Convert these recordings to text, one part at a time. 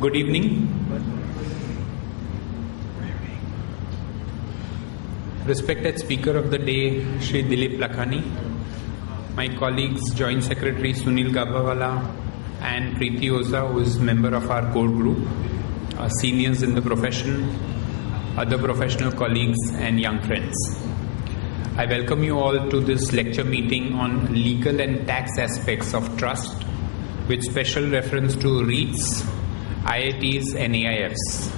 Good evening. Respected Speaker of the Day, Shri Dilip Lakhani, my colleagues Joint Secretary Sunil Gabawala and Preeti Oza, who is member of our core group, seniors in the profession, other professional colleagues and young friends. I welcome you all to this lecture meeting on legal and tax aspects of trust with special reference to REITs, IITs and AIFs.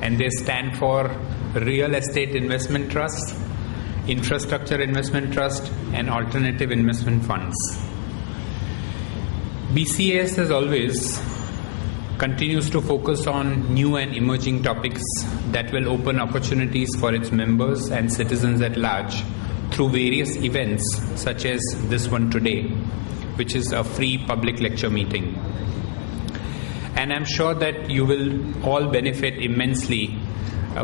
And they stand for Real Estate Investment Trust, Infrastructure Investment Trust and Alternative Investment Funds. BCAS, as always, continues to focus on new and emerging topics that will open opportunities for its members and citizens at large through various events such as this one today, which is a free public lecture meeting. And I'm sure that you will all benefit immensely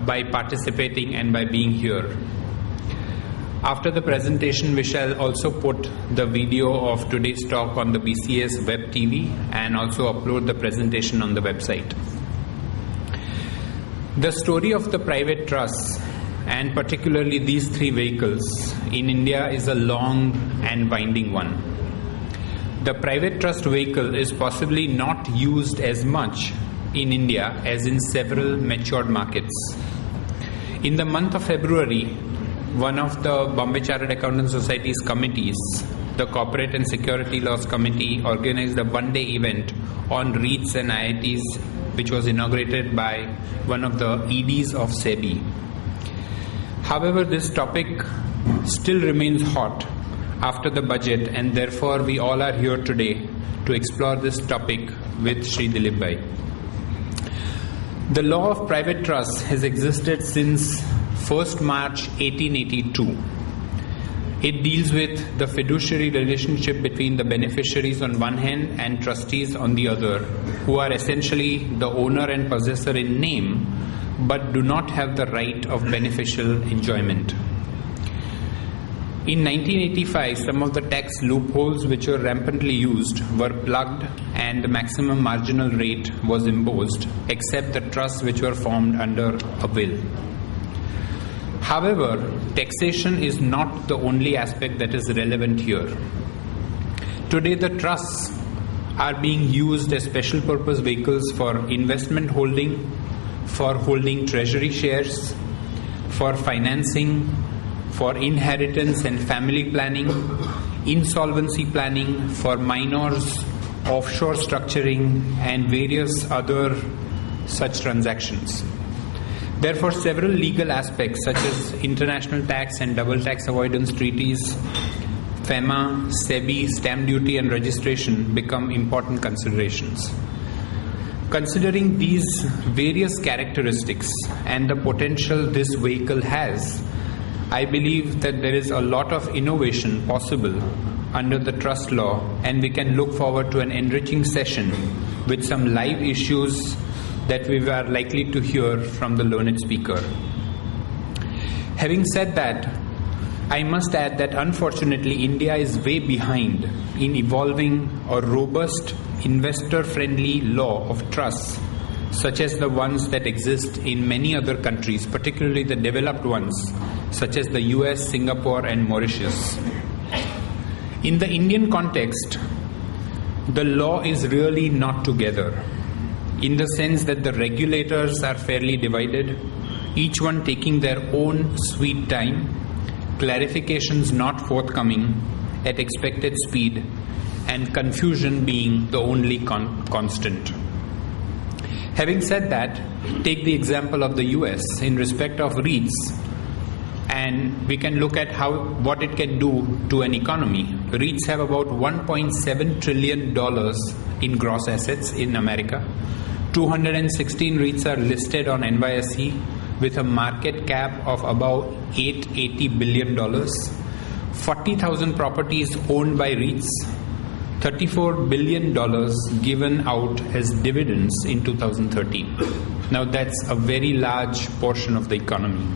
by participating and by being here. After the presentation, we shall also put the video of today's talk on the BCAS web TV and also upload the presentation on the website. The story of the private trusts, and particularly these three vehicles, in India is a long and winding one. The private trust vehicle is possibly not used as much in India as in several matured markets. In the month of February, one of the Bombay Chartered Accountants Society's committees, the Corporate and Security Laws Committee, organized a one-day event on REITs and IITs, which was inaugurated by one of the EDs of SEBI. However, this topic still remains hot after the budget, and therefore we all are here today to explore this topic with Shri Dilip Bhai. The law of private trust has existed since 1st March 1882. It deals with the fiduciary relationship between the beneficiaries on one hand and trustees on the other, who are essentially the owner and possessor in name, but do not have the right of beneficial enjoyment. In 1985, some of the tax loopholes which were rampantly used were plugged and the maximum marginal rate was imposed, except the trusts which were formed under a will. However, taxation is not the only aspect that is relevant here. Today, the trusts are being used as special purpose vehicles for investment holding, for holding treasury shares, for financing, for inheritance and family planning, insolvency planning, for minors, offshore structuring, and various other such transactions. Therefore, several legal aspects such as international tax and double tax avoidance treaties, FEMA, SEBI, stamp duty and registration become important considerations. Considering these various characteristics and the potential this vehicle has, I believe that there is a lot of innovation possible under the trust law, and we can look forward to an enriching session with some live issues that we are likely to hear from the learned speaker. Having said that, I must add that unfortunately India is way behind in evolving a robust investor-friendly law of trusts such as the ones that exist in many other countries, particularly the developed ones such as the US, Singapore and Mauritius. In the Indian context, the law is really not together, in the sense that the regulators are fairly divided, each one taking their own sweet time, clarifications not forthcoming at expected speed, and confusion being the only constant. Having said that, take the example of the US in respect of REITs, and we can look at what it can do to an economy. REITs have about $1.7 trillion in gross assets in America. 216 REITs are listed on NYSE with a market cap of about $880 billion. 40,000 properties owned by REITs. $34 billion given out as dividends in 2013. Now that's a very large portion of the economy.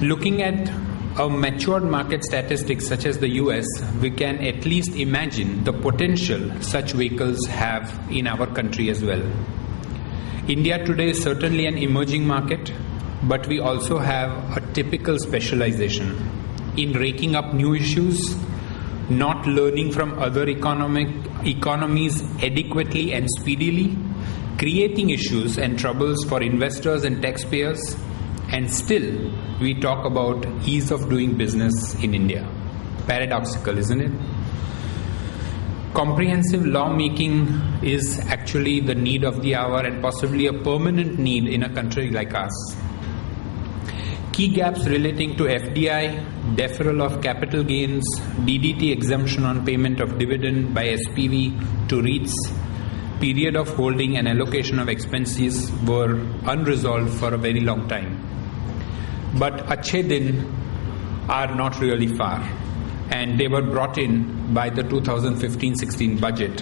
Looking at a matured market statistics such as the US, we can at least imagine the potential such vehicles have in our country as well. India today is certainly an emerging market, but we also have a typical specialization in raking up new issues, not learning from other economies adequately and speedily, creating issues and troubles for investors and taxpayers, and still we talk about ease of doing business in India. Paradoxical, isn't it? Comprehensive lawmaking is actually the need of the hour and possibly a permanent need in a country like us. Key gaps relating to FDI, deferral of capital gains, DDT exemption on payment of dividend by SPV to REITs, period of holding and allocation of expenses were unresolved for a very long time. But Achhe Din are not really far, and they were brought in by the 2015-16 budget,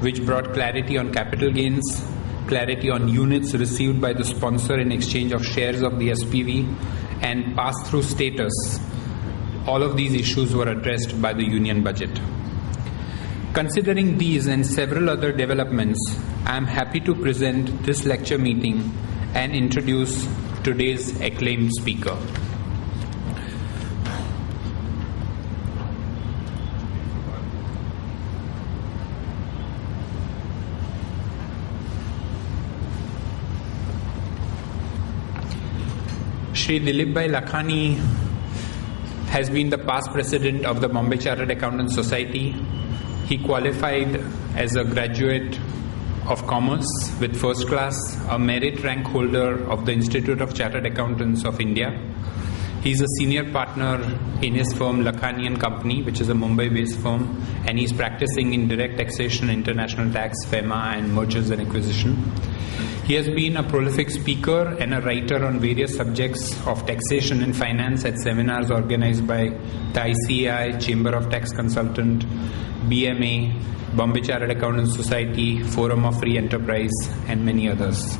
which brought clarity on capital gains, clarity on units received by the sponsor in exchange of shares of the SPV, and pass-through status. All of these issues were addressed by the union budget. Considering these and several other developments, I am happy to present this lecture meeting and introduce today's acclaimed speaker. Shri Dilip Lakhani has been the past president of the Bombay Chartered Accountants Society. He qualified as a graduate of Commerce with first class, a merit rank holder of the Institute of Chartered Accountants of India. He's a senior partner in his firm Lakhani and Company, which is a Mumbai-based firm, and he's practicing in direct taxation, international tax, FEMA, and mergers and acquisition. He has been a prolific speaker and a writer on various subjects of taxation and finance at seminars organized by the ICAI, Chamber of Tax Consultant, BMA, Bombay Chartered Accountants Society, Forum of Free Enterprise, and many others.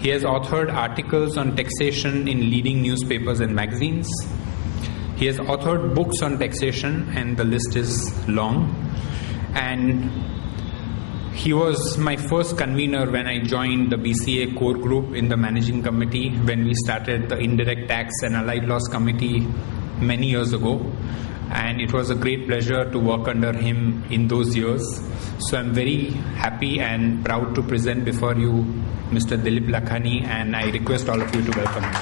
He has authored articles on taxation in leading newspapers and magazines. He has authored books on taxation, and the list is long. And he was my first convener when I joined the BCA core group in the managing committee when we started the Indirect Tax and Allied Laws Committee many years ago. And it was a great pleasure to work under him in those years. So I'm very happy and proud to present before you Mr. Dilip Lakhani, and I request all of you to welcome him.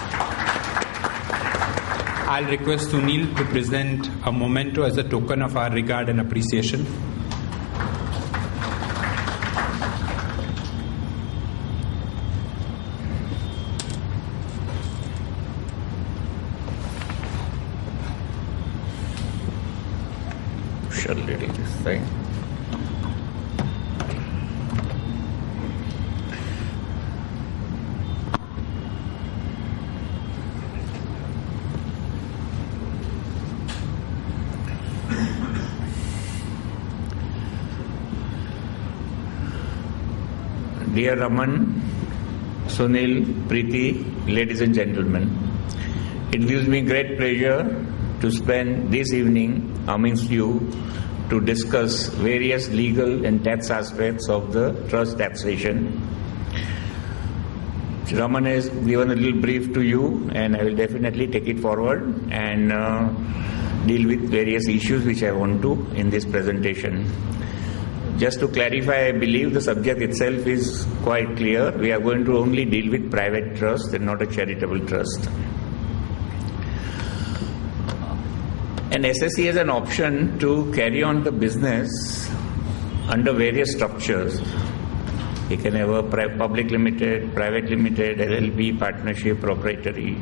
I'll request Sunil to present a memento as a token of our regard and appreciation. This thing. Dear Raman, Sunil, Preeti, ladies and gentlemen, it gives me great pleasure to spend this evening amongst you to discuss various legal and tax aspects of the trust taxation. Raman has given a little brief to you, and I will definitely take it forward and deal with various issues which I want to in this presentation. Just to clarify, I believe the subject itself is quite clear. We are going to only deal with private trust and not a charitable trust. An SSE has an option to carry on the business under various structures. You can have a public limited, private limited, LLP, partnership, proprietary,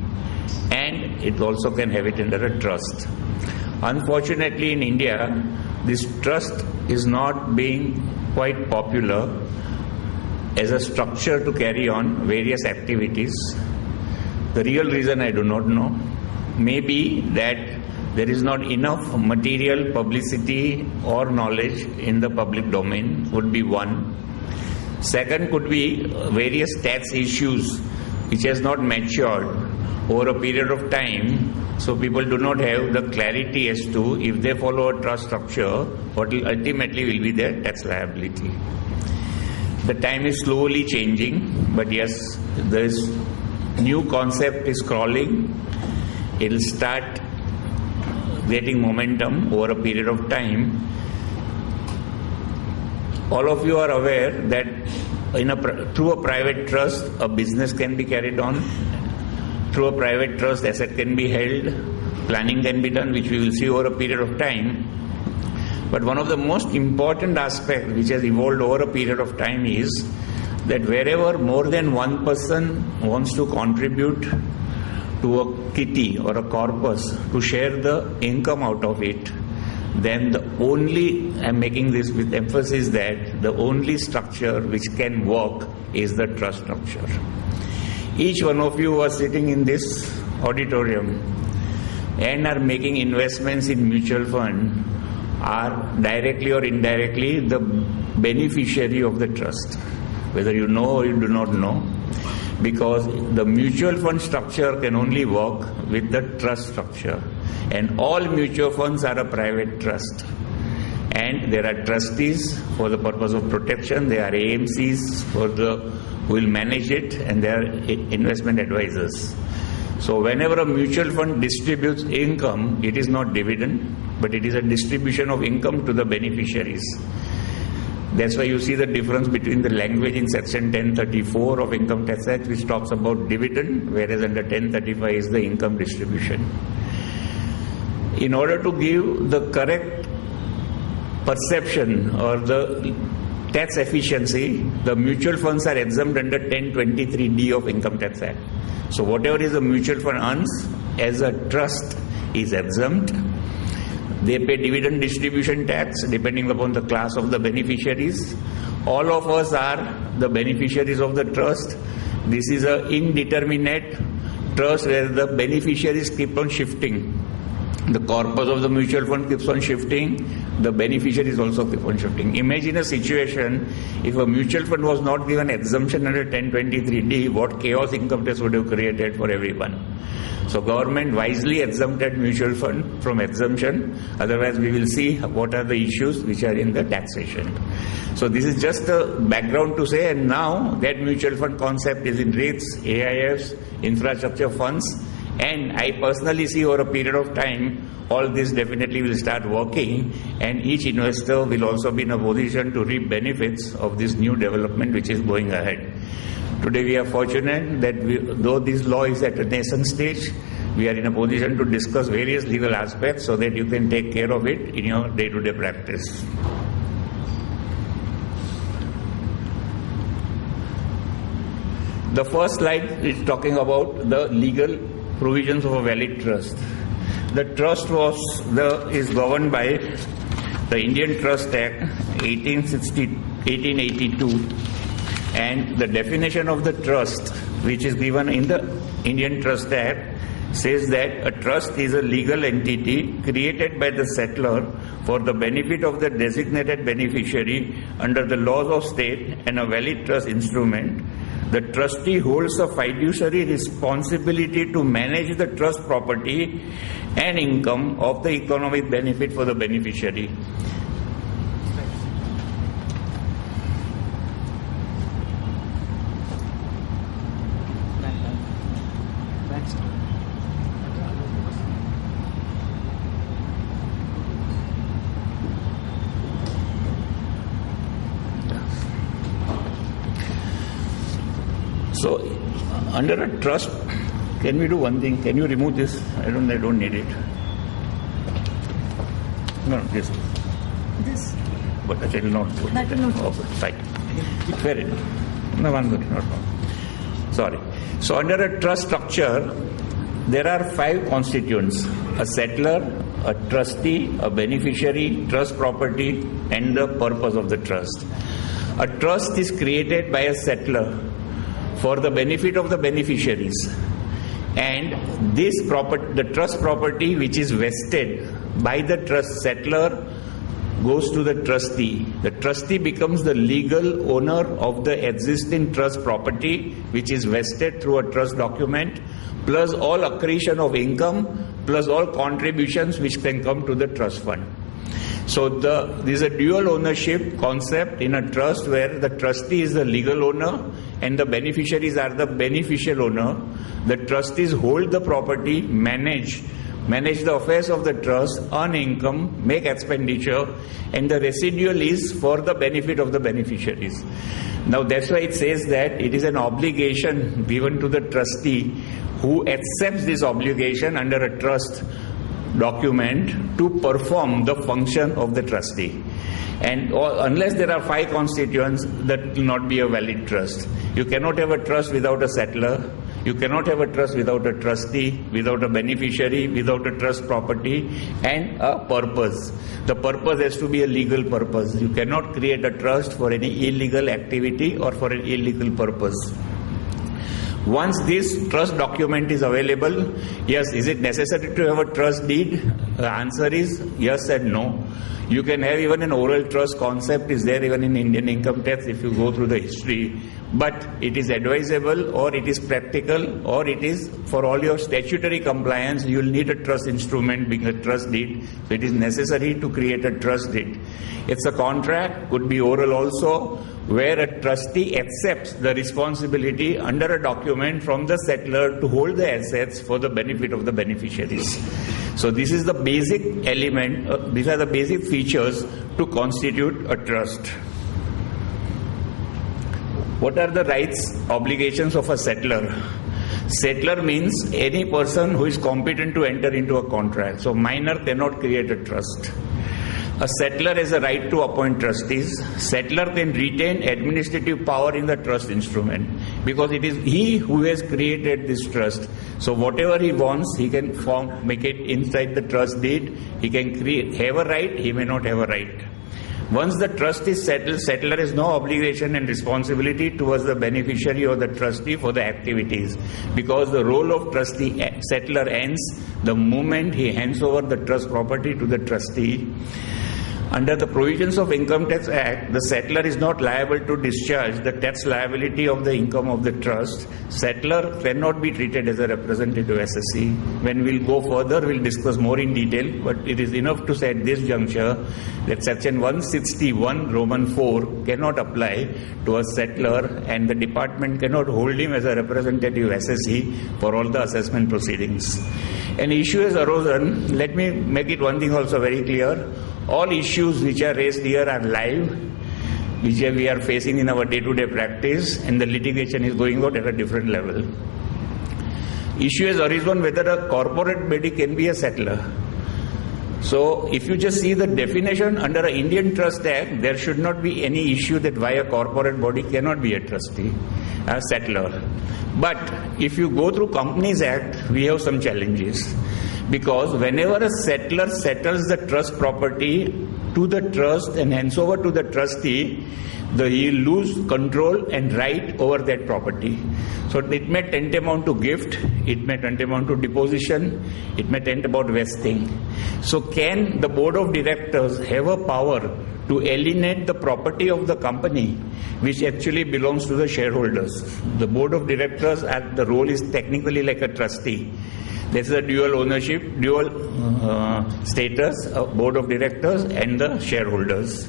and it also can have it under a trust. Unfortunately, in India, this trust is not being quite popular as a structure to carry on various activities. The real reason I do not know. Maybe that there is not enough material, publicity or knowledge in the public domain would be one. Second could be various tax issues which has not matured over a period of time So people do not have the clarity as to if they follow a trust structure, what will ultimately will be their tax liability. The time is slowly changing, but yes, this new concept is crawling. It will start getting momentum over a period of time. All of you are aware that through a private trust, a business can be carried on. Through a private trust, asset can be held, planning can be done, which we will see over a period of time. But one of the most important aspects which has evolved over a period of time is that wherever more than one person wants to contribute to a kitty or a corpus to share the income out of it, then the only, I'm making this with emphasis that the only structure which can work is the trust structure. Each one of you who are sitting in this auditorium and are making investments in mutual fund are directly or indirectly the beneficiary of the trust, whether you know or you do not know, because the mutual fund structure can only work with the trust structure. And all mutual funds are a private trust. And there are trustees for the purpose of protection, there are AMCs who will manage it, and there are investment advisors. So whenever a mutual fund distributes income, it is not dividend, but it is a distribution of income to the beneficiaries. That's why you see the difference between the language in section 1034 of Income Tax Act, which talks about dividend, whereas under 1035 is the income distribution. In order to give the correct perception or the tax efficiency, the mutual funds are exempt under 1023D of Income Tax Act. So whatever is a mutual fund earns as a trust is exempt. They pay dividend distribution tax depending upon the class of the beneficiaries. All of us are the beneficiaries of the trust. This is an indeterminate trust where the beneficiaries keep on shifting. The corpus of the mutual fund keeps on shifting. The beneficiaries also keep on shifting. Imagine a situation if a mutual fund was not given exemption under 1023D, what chaos income tax would have created for everyone. So government wisely exempted mutual fund from exemption. Otherwise, we will see what are the issues which are in the taxation. So this is just the background to say, and now that mutual fund concept is in REITs, AIFs, infrastructure funds, and I personally see over a period of time, all this definitely will start working, and each investor will also be in a position to reap benefits of this new development which is going ahead. Today we are fortunate that though this law is at a nascent stage, we are in a position to discuss various legal aspects so that you can take care of it in your day-to-day practice. The first slide is talking about the legal provisions of a valid trust. The trust is governed by the Indian Trust Act 1882, and the definition of the trust which is given in the Indian Trust Act says that a trust is a legal entity created by the settlor for the benefit of the designated beneficiary under the laws of state and a valid trust instrument. The trustee holds a fiduciary responsibility to manage the trust property and income of the economic benefit for the beneficiary. So, under a trust, can we do one thing? Can you remove this? I don't need it. No, this. This. But it will not. That will not. Okay, fine. Fair enough. No, one good, not wrong. Sorry. So, under a trust structure, there are 5 constituents: a settlor, a trustee, a beneficiary, trust property, and the purpose of the trust. A trust is created by a settlor for the benefit of the beneficiaries, and the trust property which is vested by the trust settlor goes to the trustee. The trustee becomes the legal owner of the existing trust property, which is vested through a trust document, plus all accretion of income, plus all contributions which can come to the trust fund. So there is a dual ownership concept in a trust where the trustee is the legal owner and the beneficiaries are the beneficial owner. The trustees hold the property, manage the affairs of the trust, earn income, make expenditure, and the residual is for the benefit of the beneficiaries. Now that's why it says that it is an obligation given to the trustee who accepts this obligation under a trust document to perform the function of the trustee. And unless there are 5 constituents, that will not be a valid trust. You cannot have a trust without a settler. You cannot have a trust without a trustee, without a beneficiary, without a trust property, and a purpose. The purpose has to be a legal purpose. You cannot create a trust for any illegal activity or for an illegal purpose. Once this trust document is available, yes, is it necessary to have a trust deed? The answer is yes and no. You can have even an oral trust concept is there even in Indian income tax if you go through the history. But it is advisable or it is practical or it is for all your statutory compliance, you will need a trust instrument being a trust deed. So it is necessary to create a trust deed. It's a contract, could be oral also, where a trustee accepts the responsibility under a document from the settler to hold the assets for the benefit of the beneficiaries. So this is the basic element, these are the basic features to constitute a trust. What are the rights, obligations of a settler? Settler means any person who is competent to enter into a contract. So minor cannot create a trust. A settler has a right to appoint trustees. Settler can retain administrative power in the trust instrument because it is he who has created this trust. So whatever he wants, he can make it inside the trust deed. He can have a right, he may not have a right. Once the trust is settled, settler has no obligation and responsibility towards the beneficiary or the trustee for the activities because the role of settler ends the moment he hands over the trust property to the trustee. Under the provisions of Income Tax Act, the settler is not liable to discharge the tax liability of the income of the trust. Settler cannot be treated as a representative assessee. When we'll go further, we'll discuss more in detail, but it is enough to say at this juncture that Section 161 Roman 4 cannot apply to a settler and the department cannot hold him as a representative assessee for all the assessment proceedings. An issue has arisen. Let me make it one thing also very clear. All issues which are raised here are live, which we are facing in our day-to-day practice, and the litigation is going on at a different level. Issue has arisen whether a corporate body can be a settler. So if you just see the definition under an Indian Trust Act, there should not be any issue that why a corporate body cannot be a trustee, a settler. But if you go through Companies Act, we have some challenges. Because whenever a settler settles the trust property to the trust and hands over to the trustee, he will lose control and right over that property. So it may tantamount to gift, it may tantamount to deposition, it may tantamount vesting. So can the board of directors have a power to alienate the property of the company which actually belongs to the shareholders? The board of directors, the role is technically like a trustee. This is a dual ownership, dual status of board of directors and the shareholders.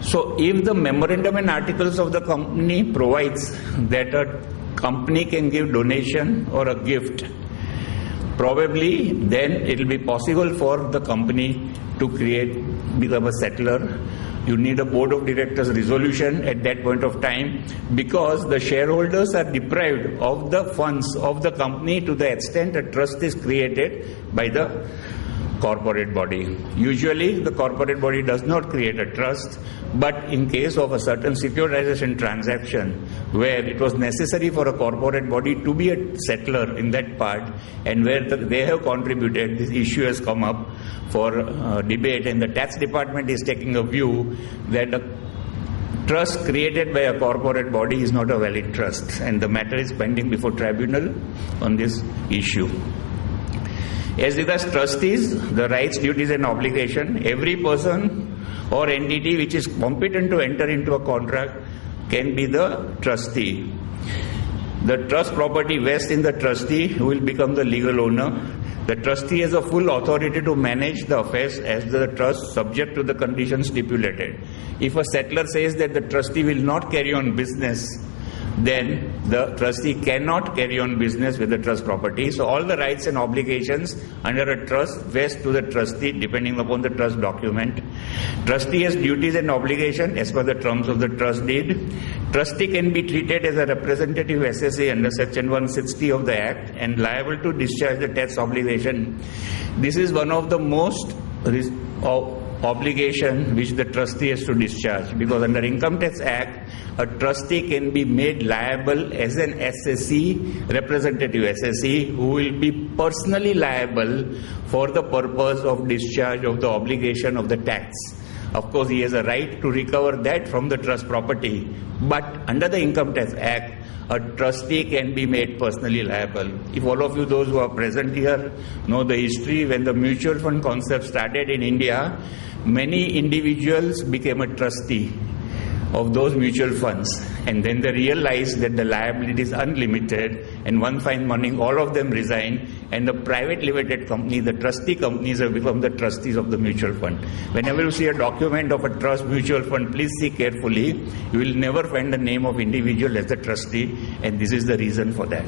So if the memorandum and articles of the company provides that a company can give donation or a gift, probably then it will be possible for the company to become a settler. You need a board of directors resolution at that point of time because the shareholders are deprived of the funds of the company to the extent a trust is created by the corporate body. Usually the corporate body does not create a trust, but in case of a certain securitization transaction where it was necessary for a corporate body to be a settler in that part and where they have contributed, this issue has come up for debate, and the tax department is taking a view that a trust created by a corporate body is not a valid trust, and the matter is pending before tribunal on this issue. As regards trustees, the rights, duties and obligation, every person or entity which is competent to enter into a contract can be the trustee. The trust property vests in the trustee, who will become the legal owner. The trustee has a full authority to manage the affairs as the trust, subject to the conditions stipulated. If a settler says that the trustee will not carry on business, then the trustee cannot carry on business with the trust property. So all the rights and obligations under a trust vest to the trustee depending upon the trust document. Trustee has duties and obligations as per the terms of the trust deed. Trustee can be treated as a representative SSA under section 160 of the Act and liable to discharge the tax obligation. This is one of the most obligation which the trustee has to discharge, because under Income Tax Act, a trustee can be made liable as an SSE, representative SSE, who will be personally liable for the purpose of discharge of the obligation of the tax. Of course, he has a right to recover that from the trust property, but under the Income Tax Act, a trustee can be made personally liable. If all of you, those who are present here, know the history, when the mutual fund concept started in India, many individuals became a trustee of those mutual funds, and then they realized that the liability is unlimited, and one fine morning all of them resigned, and the private limited company, the trustee companies, have become the trustees of the mutual fund. Whenever you see a document of a trust mutual fund, please see carefully. You will never find the name of individual as the trustee, and this is the reason for that.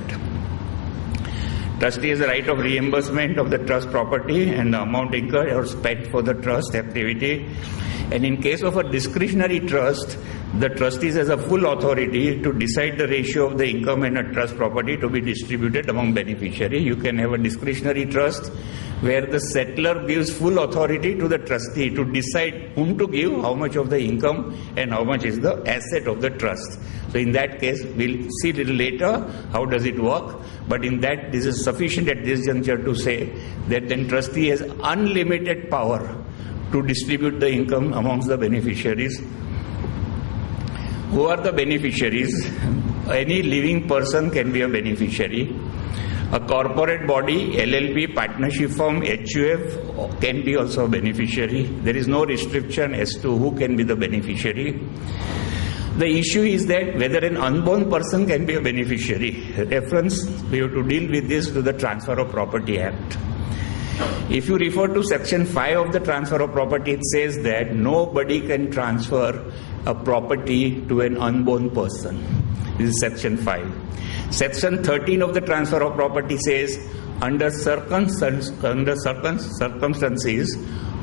Trustee has a right of reimbursement of the trust property and the amount incurred or spent for the trust activity. And in case of a discretionary trust, the trustees has a full authority to decide the ratio of the income and a trust property to be distributed among beneficiaries. You can have a discretionary trust where the settler gives full authority to the trustee to decide whom to give how much of the income and how much is the asset of the trust. So in that case, we'll see a little later how does it work. But in that, this is sufficient at this juncture to say that then trustee has unlimited power to distribute the income amongst the beneficiaries. Who are the beneficiaries? Any living person can be a beneficiary. A corporate body, LLP, partnership firm, HUF can be also a beneficiary. There is no restriction as to who can be the beneficiary. The issue is that whether an unborn person can be a beneficiary. Reference, we have to deal with this to the Transfer of Property Act. If you refer to section 5 of the Transfer of Property, it says that nobody can transfer a property to an unborn person. This is section 5. Section 13 of the Transfer of Property says under circumstances,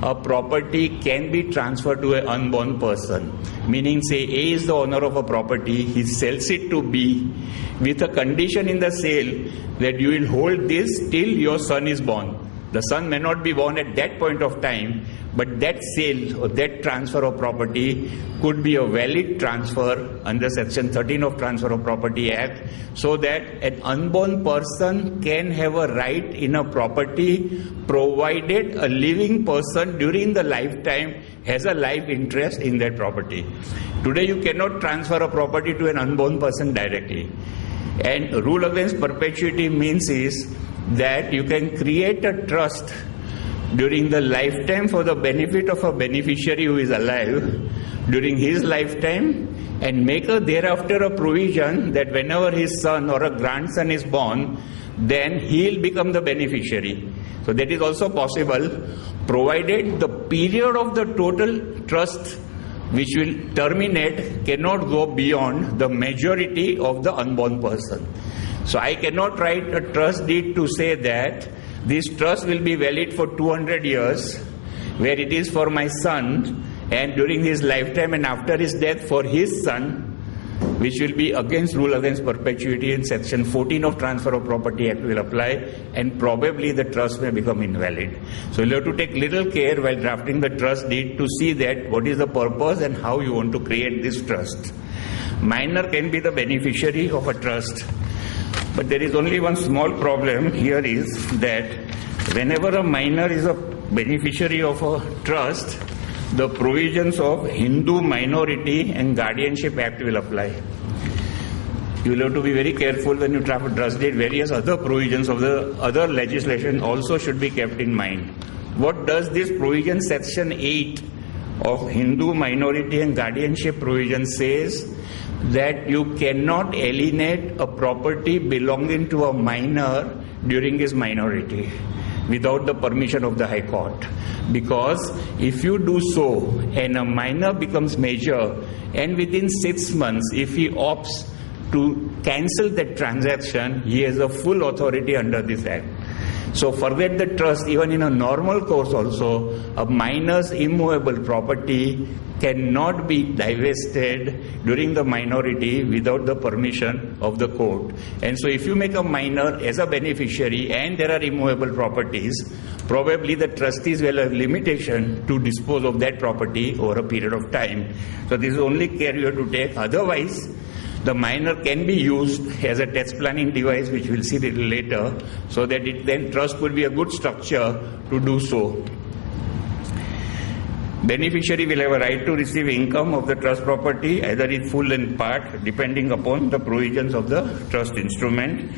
a property can be transferred to an unborn person. Meaning, say A is the owner of a property, he sells it to B with a condition in the sale that you will hold this till your son is born. The son may not be born at that point of time, but that sale or that transfer of property could be a valid transfer under section 13 of Transfer of Property Act, so that an unborn person can have a right in a property provided a living person during the lifetime has a life interest in that property. Today you cannot transfer a property to an unborn person directly. And rule against perpetuity means is that you can create a trust during the lifetime for the benefit of a beneficiary who is alive during his lifetime, and make thereafter a provision that whenever his son or a grandson is born, then he will become the beneficiary. So that is also possible, provided the period of the total trust which will terminate cannot go beyond the majority of the unborn person. So I cannot write a trust deed to say that this trust will be valid for 200 years, where it is for my son, and during his lifetime and after his death for his son, which will be against rule against perpetuity, in section 14 of Transfer of Property Act will apply, and probably the trust may become invalid. So you have to take little care while drafting the trust deed to see that what is the purpose and how you want to create this trust. Minor can be the beneficiary of a trust. But there is only one small problem here, is that whenever a minor is a beneficiary of a trust, the provisions of Hindu Minority and Guardianship Act will apply. You will have to be very careful when you draft a trust deed. Various other provisions of the other legislation also should be kept in mind. What does this provision, section 8 of Hindu minority and guardianship provision says that you cannot alienate a property belonging to a minor during his minority without the permission of the High Court. Because if you do so and a minor becomes major, and within 6 months, if he opts to cancel that transaction, he has a full authority under this Act. So forget the trust, even in a normal course also, a minor's immovable property cannot be divested during the minority without the permission of the court. And so if you make a minor as a beneficiary and there are immovable properties, probably the trustees will have limitation to dispose of that property over a period of time. So this is only care you have to take. Otherwise, the minor can be used as a tax planning device, which we'll see a little later, so that it then trust would be a good structure to do so. Beneficiary will have a right to receive income of the trust property, either in full and part, depending upon the provisions of the trust instrument.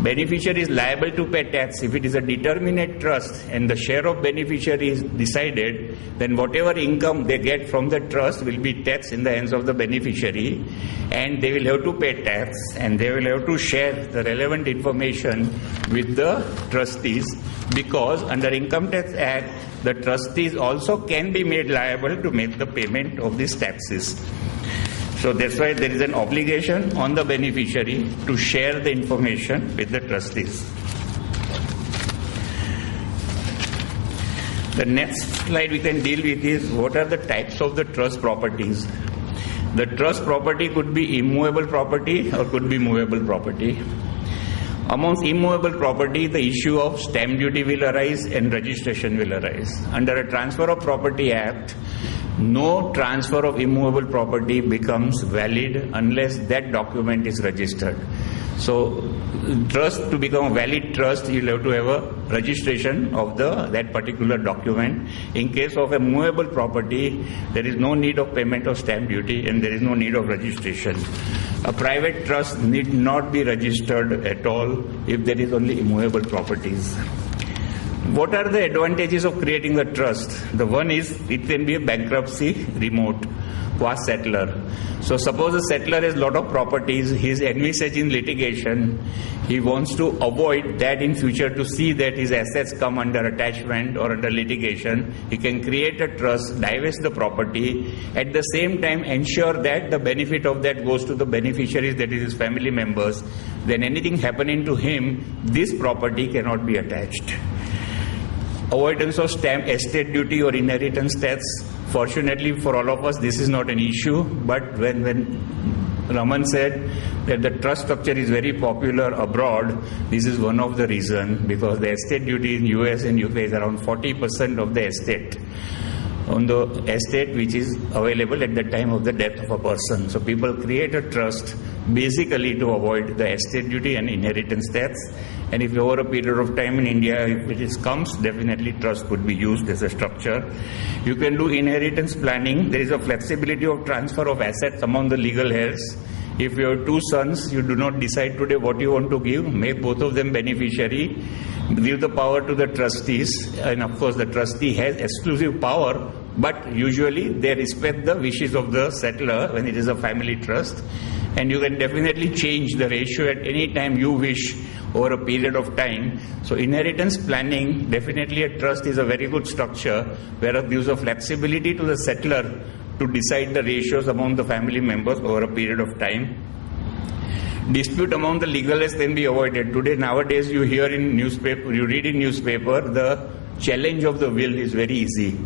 Beneficiary is liable to pay tax if it is a determinate trust and the share of beneficiary is decided, then whatever income they get from the trust will be taxed in the hands of the beneficiary, and they will have to pay tax and they will have to share the relevant information with the trustees, because under Income Tax Act, the trustees also can be made liable to make the payment of these taxes. So that's why there is an obligation on the beneficiary to share the information with the trustees. The next slide we can deal with is what are the types of the trust properties. The trust property could be immovable property or could be movable property. Amongst immovable property, the issue of stamp duty will arise and registration will arise. Under a Transfer of Property Act, no transfer of immovable property becomes valid unless that document is registered. So, trust to become a valid trust, you'll have to have a registration of that particular document. In case of a movable property, there is no need of payment of stamp duty and there is no need of registration. A private trust need not be registered at all if there is only immovable properties. What are the advantages of creating the trust? The one is it can be a bankruptcy remote, quasi settler. So suppose a settler has a lot of properties, he is envisaged in litigation, he wants to avoid that in future to see that his assets come under attachment or under litigation. He can create a trust, divest the property, at the same time ensure that the benefit of that goes to the beneficiaries, that is his family members. Then anything happening to him, this property cannot be attached. Avoidance of stamp estate duty or inheritance tax. Fortunately for all of us, this is not an issue, but when Raman said that the trust structure is very popular abroad, this is one of the reasons, because the estate duty in US and UK is around 40% of the estate, on the estate which is available at the time of the death of a person. So people create a trust basically to avoid the estate duty and inheritance tax. And if over a period of time in India, if it comes, definitely trust could be used as a structure. You can do inheritance planning. There is a flexibility of transfer of assets among the legal heirs. If you have two sons, you do not decide today what you want to give, make both of them beneficiary, give the power to the trustees, and of course the trustee has exclusive power, but usually they respect the wishes of the settler when it is a family trust. And you can definitely change the ratio at any time you wish over a period of time. So inheritance planning, definitely a trust is a very good structure where it gives a flexibility to the settler to decide the ratios among the family members over a period of time. Dispute among the legal heirs can be avoided. Today, nowadays, you hear in newspaper, you read in newspaper, the challenge of the will is very easy.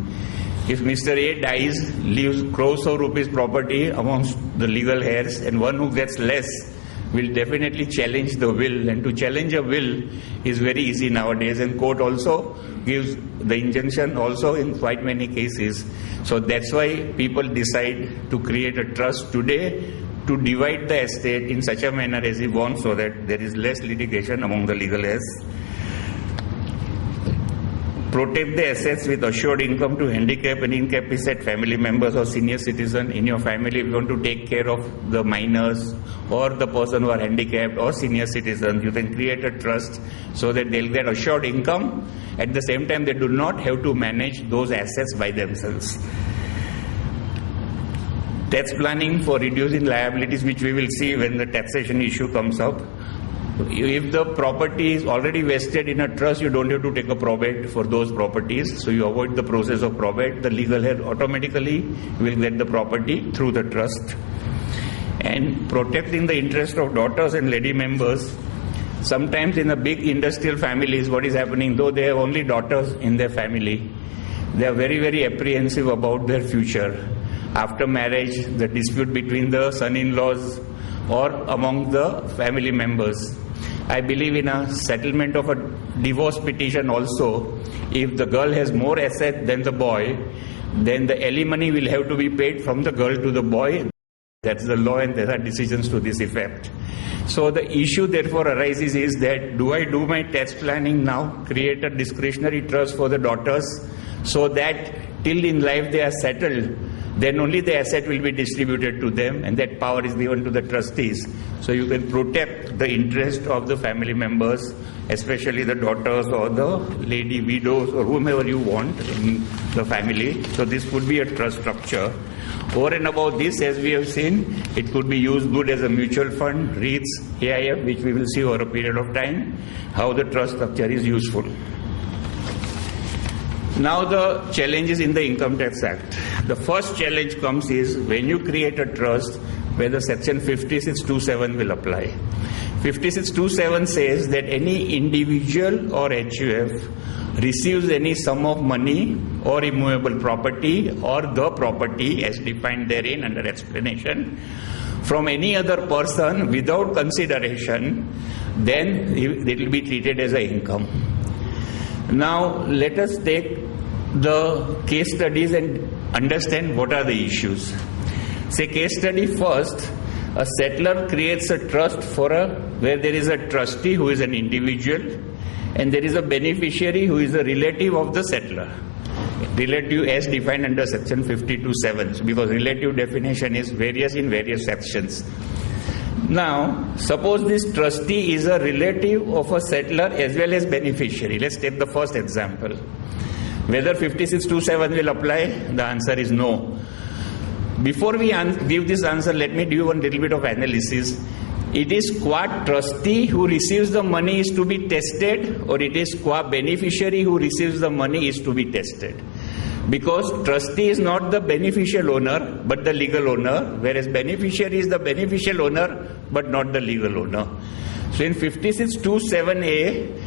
If Mr. A dies, leaves crores of rupees property amongst the legal heirs, and one who gets less will definitely challenge the will. And to challenge a will is very easy nowadays, and court also gives the injunction also in quite many cases. So that's why people decide to create a trust today to divide the estate in such a manner as he wants, so that there is less litigation among the legal heirs. Protect the assets with assured income to handicap and incapacitated family members or senior citizen in your family. If you want to take care of the minors or the person who are handicapped or senior citizens, you can create a trust so that they'll get assured income. At the same time, they do not have to manage those assets by themselves. tax planning for reducing liabilities, which we will see when the taxation issue comes up. If the property is already vested in a trust, you don't have to take a probate for those properties. So you avoid the process of probate. The legal head automatically will get the property through the trust. And protecting the interest of daughters and lady members. Sometimes in the big industrial families, what is happening, though they have only daughters in their family, they are very, very apprehensive about their future. After marriage, the dispute between the son-in-laws or among the family members. I believe in a settlement of a divorce petition also. If the girl has more asset than the boy, then the alimony will have to be paid from the girl to the boy. That's the law, and there are decisions to this effect. So the issue therefore arises is that, do I do my tax planning now, create a discretionary trust for the daughters, so that till in life they are settled, then only the asset will be distributed to them, and that power is given to the trustees. So you can protect the interest of the family members, especially the daughters or the lady widows or whomever you want in the family. So this could be a trust structure. Over and above this, as we have seen, it could be used good as a mutual fund, REITs, AIF, which we will see over a period of time, how the trust structure is useful. Now the challenges in the Income Tax Act. The first challenge comes is when you create a trust, whether section 5627 will apply. 5627 says that any individual or HUF receives any sum of money or immovable property or the property as defined therein under explanation from any other person without consideration, then it will be treated as an income. Now let us take the case studies and understand what are the issues. Say case study first, a settler creates a trust where there is a trustee who is an individual and there is a beneficiary who is a relative of the settler. Relative as defined under section 52(7), because relative definition is various in various sections. Now, suppose this trustee is a relative of a settler as well as beneficiary. Let's take the first example. Whether 5627 will apply, the answer is no. Before we give this answer, let me do one little bit of analysis. It is qua trustee who receives the money is to be tested, or it is qua beneficiary who receives the money is to be tested. Because trustee is not the beneficial owner but the legal owner, whereas beneficiary is the beneficial owner but not the legal owner. So in 5627A,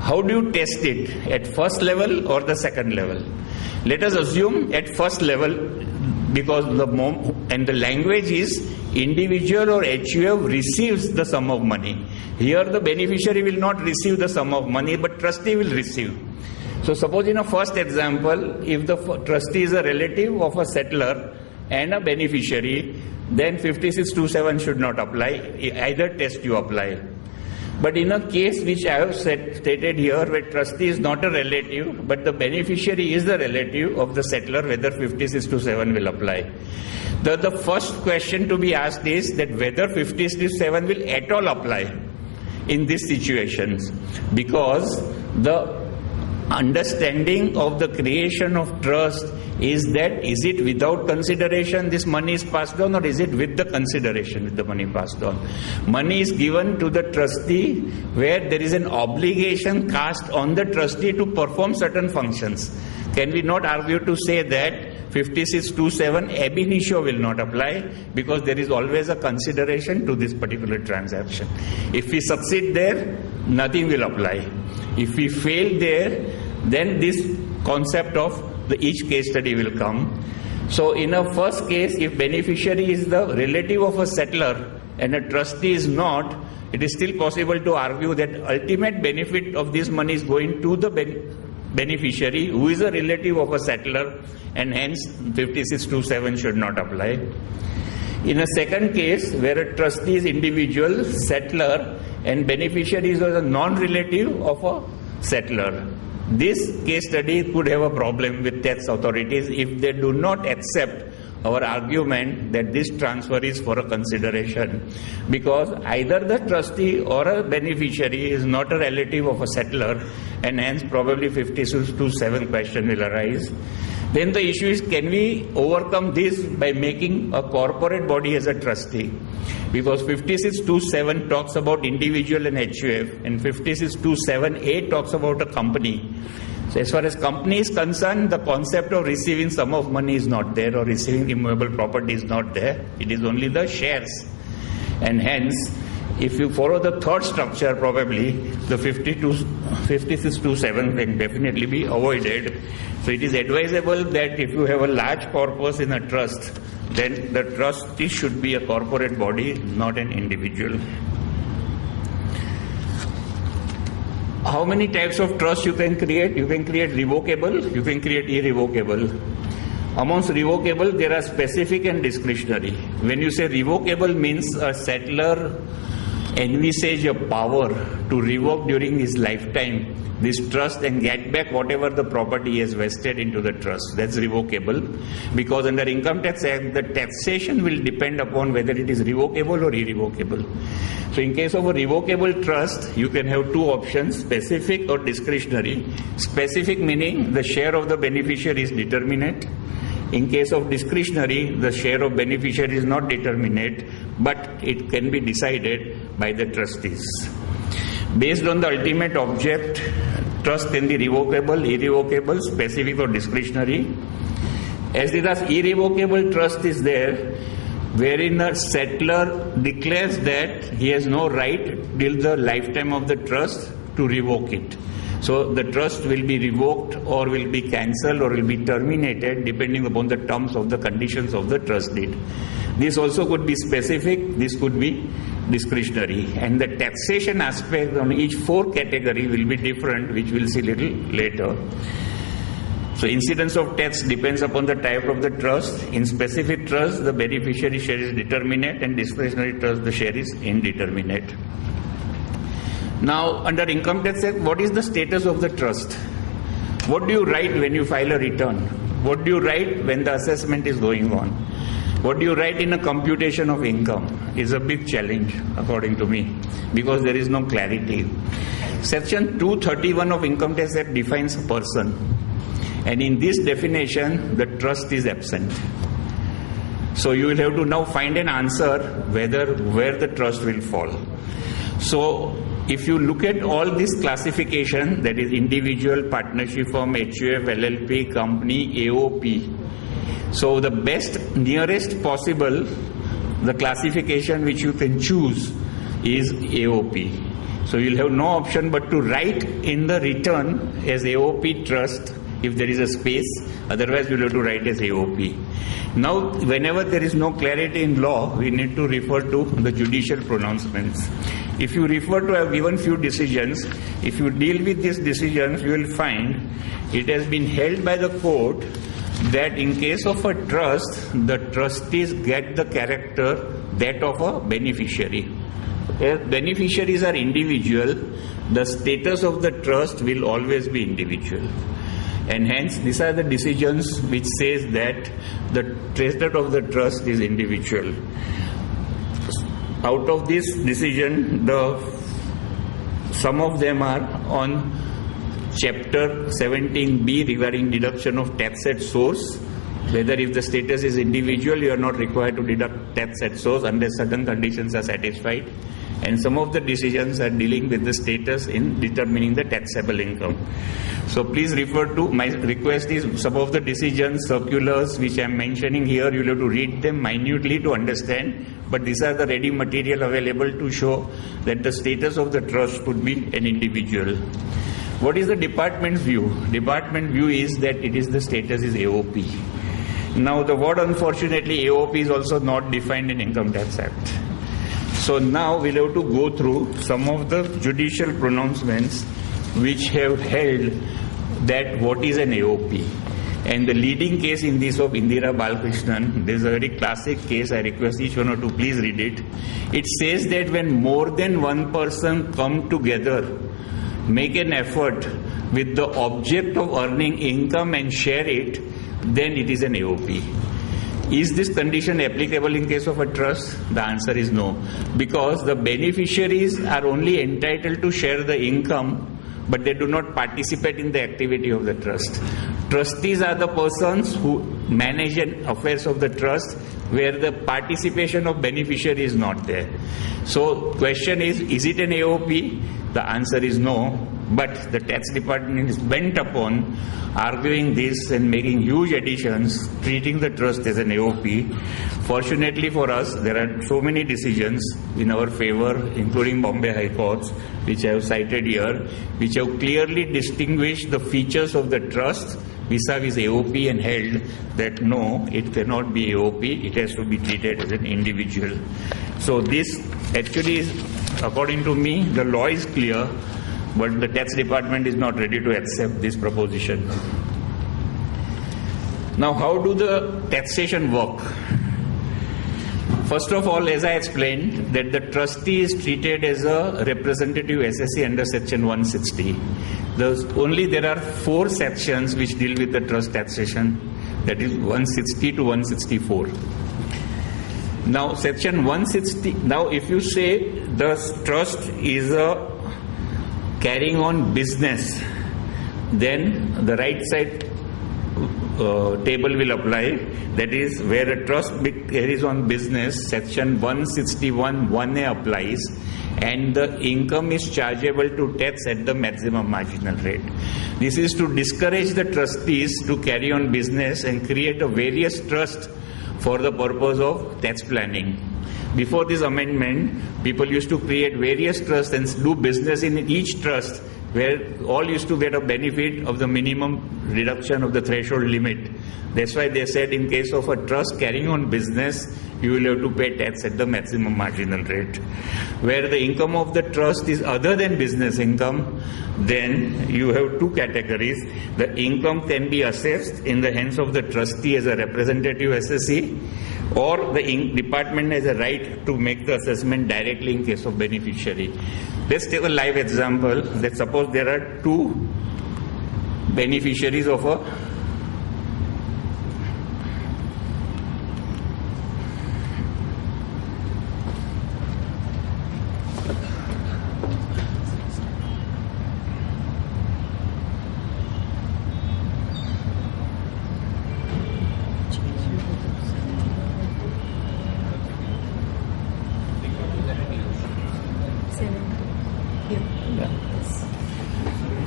how do you test it? At first level or the second level? Let us assume at first level, because the language is individual or HUF receives the sum of money. Here the beneficiary will not receive the sum of money, but trustee will receive. So suppose in a first example, if the trustee is a relative of a settler and a beneficiary, then 5627 should not apply. Either test you apply. But in a case which I have stated here, where trustee is not a relative, but the beneficiary is the relative of the settler, whether 5627 will apply. The first question to be asked is that whether 5627 will at all apply in these situations, because the understanding of the creation of trust is that is it without consideration this money is passed on, or is it with the consideration with the money passed on. Money is given to the trustee where there is an obligation cast on the trustee to perform certain functions. Can we not argue to say that 5627 ab initio will not apply, because there is always a consideration to this particular transaction. If we succeed there, nothing will apply. If we fail there, then this concept of each case study will come. So in a first case, if beneficiary is the relative of a settler and a trustee is not, it is still possible to argue that ultimate benefit of this money is going to the beneficiary who is a relative of a settler, and hence 5627 should not apply. In a second case, where a trustee is individual, settler, and beneficiary is a non-relative of a settler, this case study could have a problem with tax authorities if they do not accept our argument that this transfer is for a consideration, because either the trustee or a beneficiary is not a relative of a settler, and hence probably 5627 question will arise. Then the issue is, can we overcome this by making a corporate body as a trustee? Because 56(2)(7) talks about individual and HUF, and 56(2)(7)(a) talks about a company. So as far as company is concerned, the concept of receiving sum of money is not there, or receiving immovable property is not there. It is only the shares. And hence, if you follow the third structure, probably the 56(2)(7) can definitely be avoided. So it is advisable that if you have a large corpus in a trust, then the trustee should be a corporate body, not an individual. How many types of trust you can create? You can create revocable, you can create irrevocable. Amongst revocable, there are specific and discretionary. When you say revocable, means a settler envisage a power to revoke during his lifetime this trust and get back whatever the property he has vested into the trust. That's revocable. Because under Income Tax Act, the taxation will depend upon whether it is revocable or irrevocable. So in case of a revocable trust, you can have two options, specific or discretionary. Specific meaning the share of the beneficiary is determinate. In case of discretionary, the share of beneficiary is not determinate, but it can be decided by the trustees. Based on the ultimate object, trust can be revocable, irrevocable, specific or discretionary. As it is irrevocable trust is there, wherein a settler declares that he has no right till the lifetime of the trust to revoke it. So the trust will be revoked or will be cancelled or will be terminated depending upon the terms of the conditions of the trust deed. This also could be specific, this could be discretionary. And the taxation aspect on each four category will be different, which we'll see little later. So incidence of tax depends upon the type of the trust. In specific trust, the beneficiary share is determinate, and discretionary trust, the share is indeterminate. Now, under Income Tax Act, what is the status of the trust? What do you write when you file a return? What do you write when the assessment is going on? What do you write in a computation of income is a big challenge, according to me, because there is no clarity. Section 231 of Income Tax Act defines a person, and in this definition, the trust is absent. So you will have to now find an answer where the trust will fall. So if you look at all this classification, that is individual, partnership firm, HUF, LLP, company, AOP. So the best, nearest possible, the classification which you can choose is AOP. So you'll have no option but to write in the return as AOP trust if there is a space, otherwise you'll have to write as AOP. Now, whenever there is no clarity in law, we need to refer to the judicial pronouncements. If you refer to, I have given few decisions. If you deal with these decisions, you will find it has been held by the court that in case of a trust, the trustees get the character that of a beneficiary. If beneficiaries are individual, the status of the trust will always be individual. And hence, these are the decisions which says that the status of the trust is individual. Out of this decision, some of them are on Chapter 17B regarding deduction of tax at source. Whether if the status is individual, you are not required to deduct tax at source unless certain conditions are satisfied. And some of the decisions are dealing with the status in determining the taxable income. So please refer to, my request is some of the decisions, circulars which I am mentioning here, you will have to read them minutely to understand. But these are the ready material available to show that the status of the trust could be an individual. What is the department's view? Department view is that it is the status is AOP. Now the word unfortunately AOP is also not defined in Income Tax Act. So now we'll have to go through some of the judicial pronouncements which have held that what is an AOP. And the leading case in this of Indira Balkrishnan, there is a very classic case, I request each one or two please read it. It says that when more than one person come together, make an effort with the object of earning income and share it, then it is an AOP. Is this condition applicable in case of a trust? The answer is no, because the beneficiaries are only entitled to share the income, but they do not participate in the activity of the trust. Trustees are the persons who manage affairs of the trust where the participation of beneficiary is not there. So question is it an AOP? The answer is no. But the tax department is bent upon arguing this and making huge additions, treating the trust as an AOP. Fortunately for us, there are so many decisions in our favor, including Bombay High Courts, which I have cited here, which have clearly distinguished the features of the trust vis-a-vis AOP and held that no, it cannot be AOP, it has to be treated as an individual. So this actually is, according to me, the law is clear, but the tax department is not ready to accept this proposition. Now, how do the taxation work? First of all, as I explained, that the trustee is treated as a representative SSE under Section 160. There are 4 sections which deal with the trust taxation, that is 160 to 164. Now, Section 160, now if you say the trust is a carrying on business, then the right side table will apply. That is, where a trust carries on business, Section 161 1A applies, and the income is chargeable to tax at the maximum marginal rate. This is to discourage the trustees to carry on business and create a various trust for the purpose of tax planning. Before this amendment, people used to create various trusts and do business in each trust, where all used to get a benefit of the minimum reduction of the threshold limit. That's why they said in case of a trust carrying on business, you will have to pay tax at the maximum marginal rate. Where the income of the trust is other than business income, then you have 2 categories. The income can be assessed in the hands of the trustee as a representative SSE, or the department has a right to make the assessment directly in case of beneficiary. Let's take a live example. Let's suppose there are 2 beneficiaries of a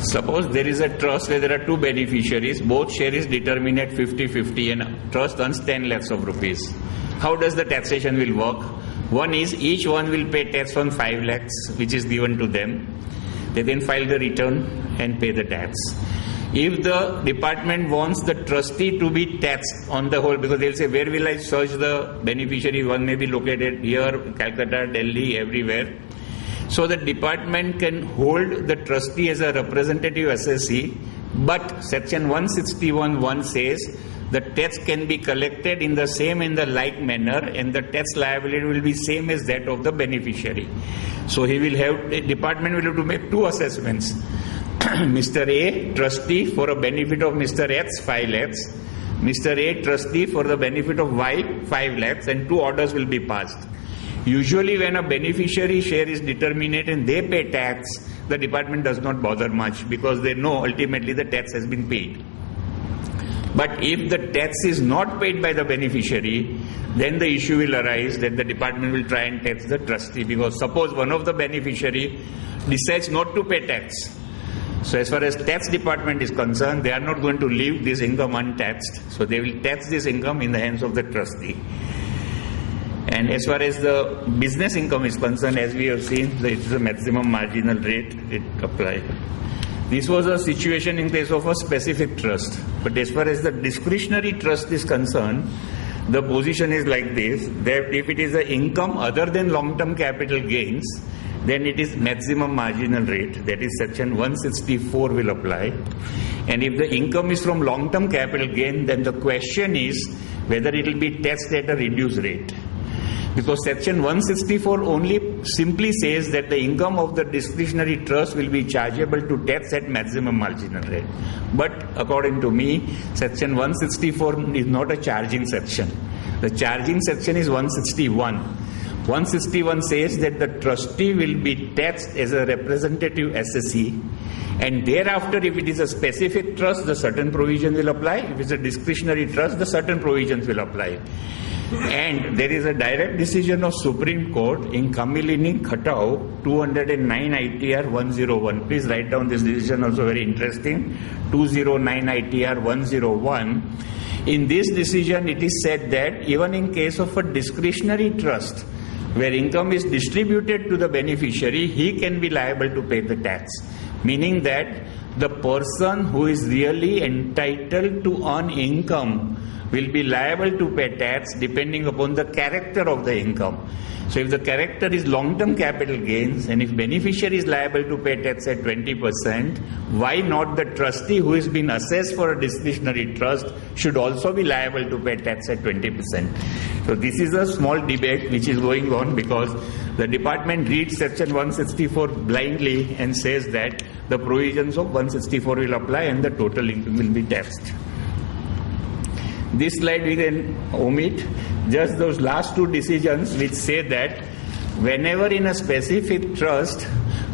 Suppose there is a trust where there are 2 beneficiaries, both share is determined at 50-50 and trust earns 10 lakhs of rupees. How does the taxation will work? One is each one will pay tax on 5 lakhs which is given to them. They then file the return and pay the tax. If the department wants the trustee to be taxed on the whole, because they'll say, where will I search the beneficiary? One may be located here, Calcutta, Delhi, everywhere. So the department can hold the trustee as a representative SSE, but Section 161(1) says the tax can be collected in the same and the like manner, and the tax liability will be same as that of the beneficiary. So he will have, the department will have to make 2 assessments. Mr. A, trustee for a benefit of Mr. X, 5 lakhs. Mr. A, trustee for the benefit of Y, 5 lakhs, and 2 orders will be passed. Usually when a beneficiary share is determined and they pay tax, the department does not bother much because they know ultimately the tax has been paid. But if the tax is not paid by the beneficiary, then the issue will arise that the department will try and tax the trustee, because suppose one of the beneficiary decides not to pay tax. So as far as tax department is concerned, they are not going to leave this income untaxed. So they will tax this income in the hands of the trustee. And as far as the business income is concerned, as we have seen, it is a maximum marginal rate it applies. This was a situation in case of a specific trust. But as far as the discretionary trust is concerned, the position is like this, that if it is an income other than long-term capital gains, then it is maximum marginal rate, that is Section 164 will apply. And if the income is from long-term capital gain, then the question is whether it will be taxed at a reduced rate. Because Section 164 only simply says that the income of the discretionary trust will be chargeable to tax at maximum marginal rate. But according to me, Section 164 is not a charging section. The charging section is 161. 161 says that the trustee will be taxed as a representative SSE And thereafter, if it is a specific trust, the certain provision will apply. If it's a discretionary trust, the certain provisions will apply. And there is a direct decision of Supreme Court in Kamilini Khatau 209 ITR 101. Please write down this decision, also very interesting. 209 ITR 101. In this decision, it is said that even in case of a discretionary trust, where income is distributed to the beneficiary, he can be liable to pay the tax. Meaning that the person who is really entitled to earn income will be liable to pay tax depending upon the character of the income. So if the character is long-term capital gains, and if beneficiary is liable to pay tax at 20%, why not the trustee who has been assessed for a discretionary trust should also be liable to pay tax at 20%? So this is a small debate which is going on because the department reads section 164 blindly and says that the provisions of 164 will apply and the total income will be taxed. This slide we can omit, just those last two decisions which say that whenever in a specific trust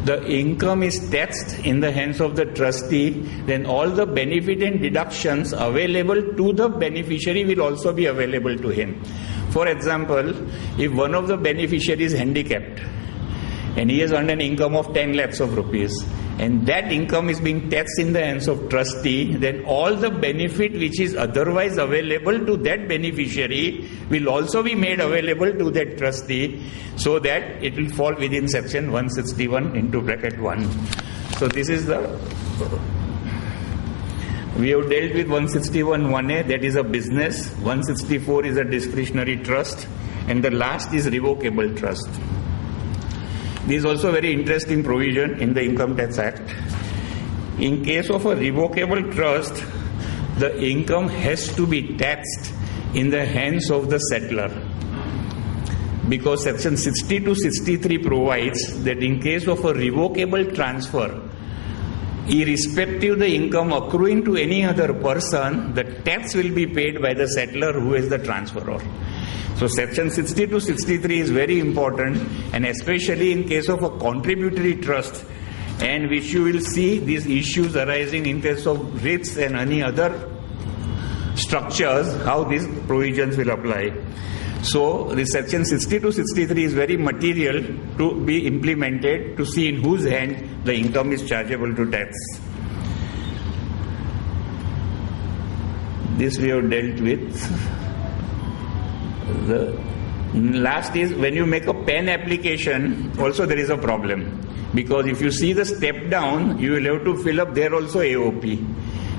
the income is taxed in the hands of the trustee, then all the benefit and deductions available to the beneficiary will also be available to him. For example, if one of the beneficiaries is handicapped and he has earned an income of 10 lakhs of rupees, and that income is being taxed in the hands of trustee, then all the benefit which is otherwise available to that beneficiary will also be made available to that trustee, so that it will fall within section 161 into bracket 1. So this is the, we have dealt with 161 1A, that is a business, 164 is a discretionary trust, and the last is revocable trust. This is also a very interesting provision in the Income Tax Act. In case of a revocable trust, the income has to be taxed in the hands of the settler. Because section 60 to 63 provides that in case of a revocable transfer, irrespective the income accruing to any other person, the tax will be paid by the settler who is the transferor. So section 60 to 63 is very important, and especially in case of a contributory trust, and which you will see these issues arising in case of REITs and any other structures, how these provisions will apply. So the section 60 to 63 is very material to be implemented to see in whose hand the income is chargeable to tax. This we have dealt with. The last is when you make a PAN application, also there is a problem. Because if you see the step down, you will have to fill up there also AOP.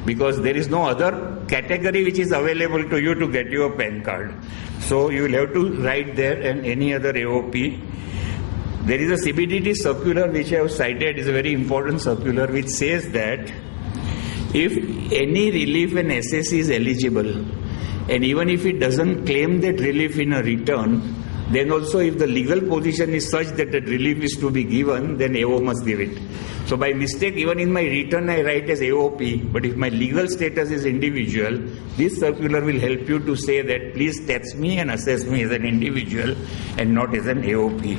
Because there is no other category which is available to you to get your PAN card. So you will have to write there and any other AOP. There is a CBDT circular which I have cited, is a very important circular, which says that if any relief in SS is eligible, and even if it doesn't claim that relief in a return, then also if the legal position is such that the relief is to be given, then AO must give it. So by mistake, even in my return I write as AOP, but if my legal status is individual, this circular will help you to say that please tax me and assess me as an individual and not as an AOP.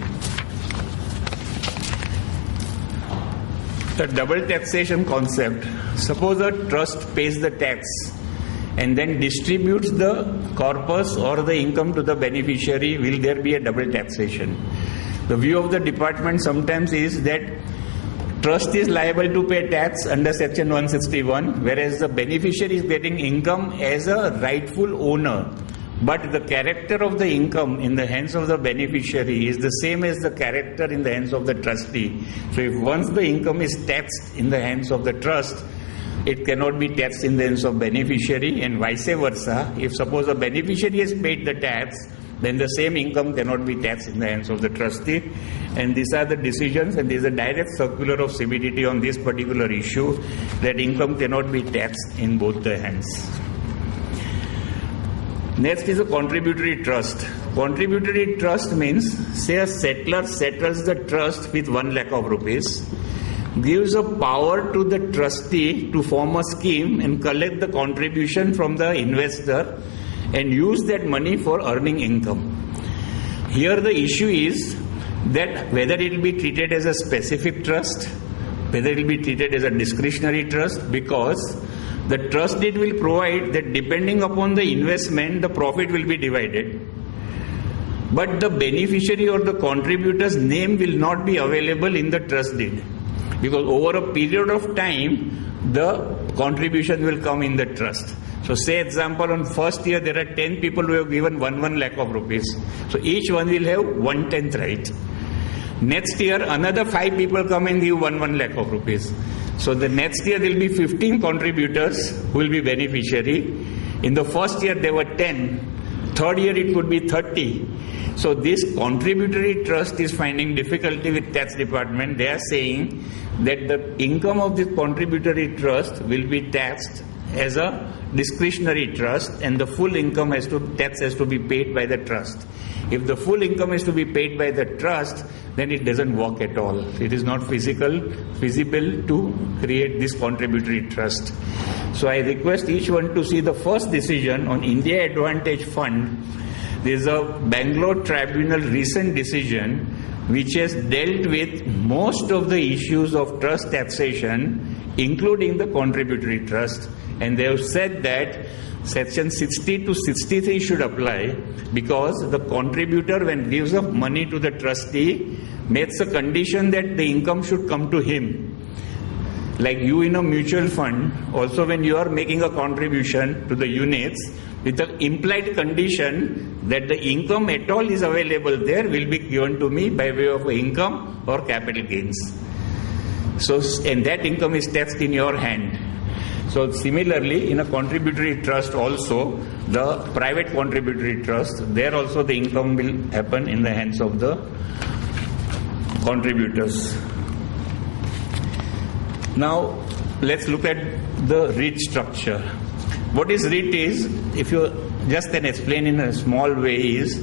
The double taxation concept. Suppose a trust pays the tax and then distributes the corpus or the income to the beneficiary, will there be a double taxation? The view of the department sometimes is that trust is liable to pay tax under section 161, whereas the beneficiary is getting income as a rightful owner. But the character of the income in the hands of the beneficiary is the same as the character in the hands of the trustee. So if once the income is taxed in the hands of the trust, it cannot be taxed in the hands of beneficiary, and vice versa. If suppose a beneficiary has paid the tax, then the same income cannot be taxed in the hands of the trustee. And these are the decisions, and there is a direct circular of CBDT on this particular issue, that income cannot be taxed in both the hands. Next is a contributory trust. Contributory trust means, say a settler settles the trust with 1 lakh of rupees, gives a power to the trustee to form a scheme and collect the contribution from the investor and use that money for earning income. Here the issue is that whether it will be treated as a specific trust whether it will be treated as a discretionary trust, because the trust deed will provide that depending upon the investment, the profit will be divided. But the beneficiary or the contributor's name will not be available in the trust deed, because over a period of time, the contribution will come in the trust. So say example, on first year there are 10 people who have given 1 lakh of rupees. So each one will have 1/10 right. Next year another 5 people come and give 1 lakh of rupees. So the next year there will be 15 contributors who will be beneficiary. In the first year there were 10. Third year it could be 30. So this contributory trust is finding difficulty with tax department. They are saying that the income of this contributory trust will be taxed as a discretionary trust, and the full income tax has to be paid by the trust. If the full income is to be paid by the trust, then it doesn't work at all. It is not feasible to create this contributory trust. So I request each one to see the first decision on India Advantage Fund. There is a Bangalore Tribunal recent decision which has dealt with most of the issues of trust taxation, including the contributory trust. And they have said that section 60 to 63 should apply, because the contributor, when gives up money to the trustee, makes a condition that the income should come to him. Like you in a mutual fund, also when you are making a contribution to the units, with the implied condition that the income at all is available there will be given to me by way of income or capital gains. So, and that income is taxed in your hand. So similarly, in a contributory trust also, the private contributory trust, there also the income will happen in the hands of the contributors. Now, let's look at the REIT structure. What is REIT is, if you just can explain in a small way, is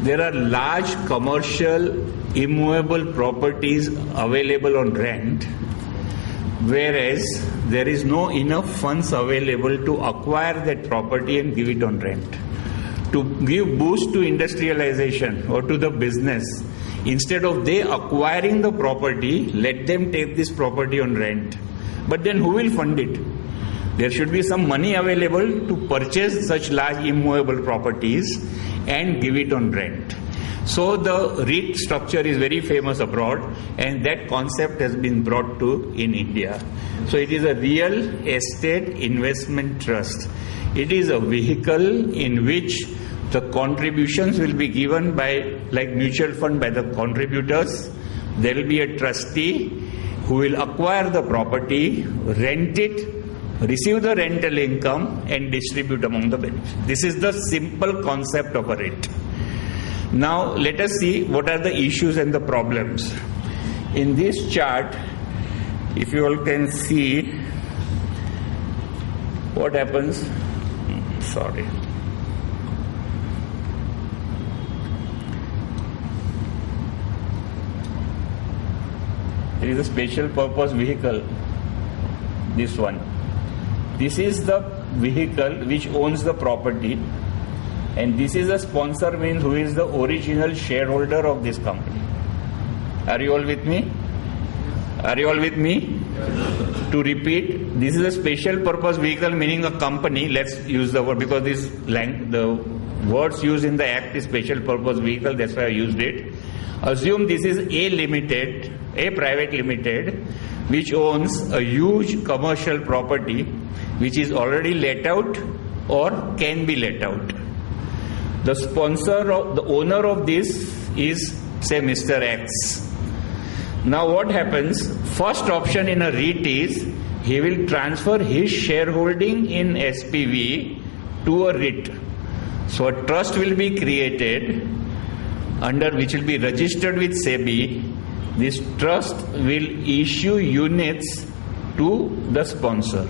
there are large commercial immovable properties available on rent, whereas there is no enough funds available to acquire that property and give it on rent. To give boost to industrialization or to the business, instead of they acquiring the property, let them take this property on rent. But then who will fund it? There should be some money available to purchase such large immovable properties and give it on rent. So the REIT structure is very famous abroad, and that concept has been brought to in India. So it is a real estate investment trust. It is a vehicle in which the contributions will be given by, like mutual fund, by the contributors. There will be a trustee who will acquire the property, rent it, receive the rental income and distribute among the beneficiaries. This is the simple concept of a REIT. Now let us see what are the issues and the problems. In this chart, if you all can see what happens, sorry. There is a special purpose vehicle, this one. This is the vehicle which owns the property, and this is a sponsor, means who is the original shareholder of this company. Are you all with me? Are you all with me? To repeat, this is a special purpose vehicle, meaning a company. Let's use the word, because the words used in the act is special purpose vehicle, that's why I used it. Assume this is a private limited, which owns a huge commercial property which is already let out or can be let out. The sponsor, the owner of this is, say, Mr. X. Now what happens? First option in a REIT is he will transfer his shareholding in SPV to a REIT. So a trust will be created under which will be registered with SEBI. This trust will issue units to the sponsor.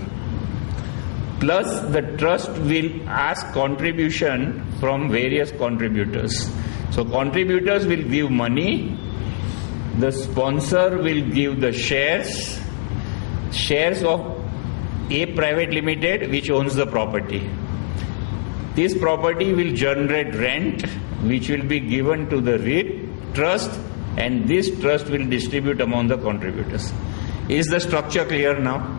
Plus the trust will ask contribution from various contributors. So contributors will give money, the sponsor will give the shares of a private limited which owns the property. This property will generate rent which will be given to the REIT trust, and this trust will distribute among the contributors. Is the structure clear now?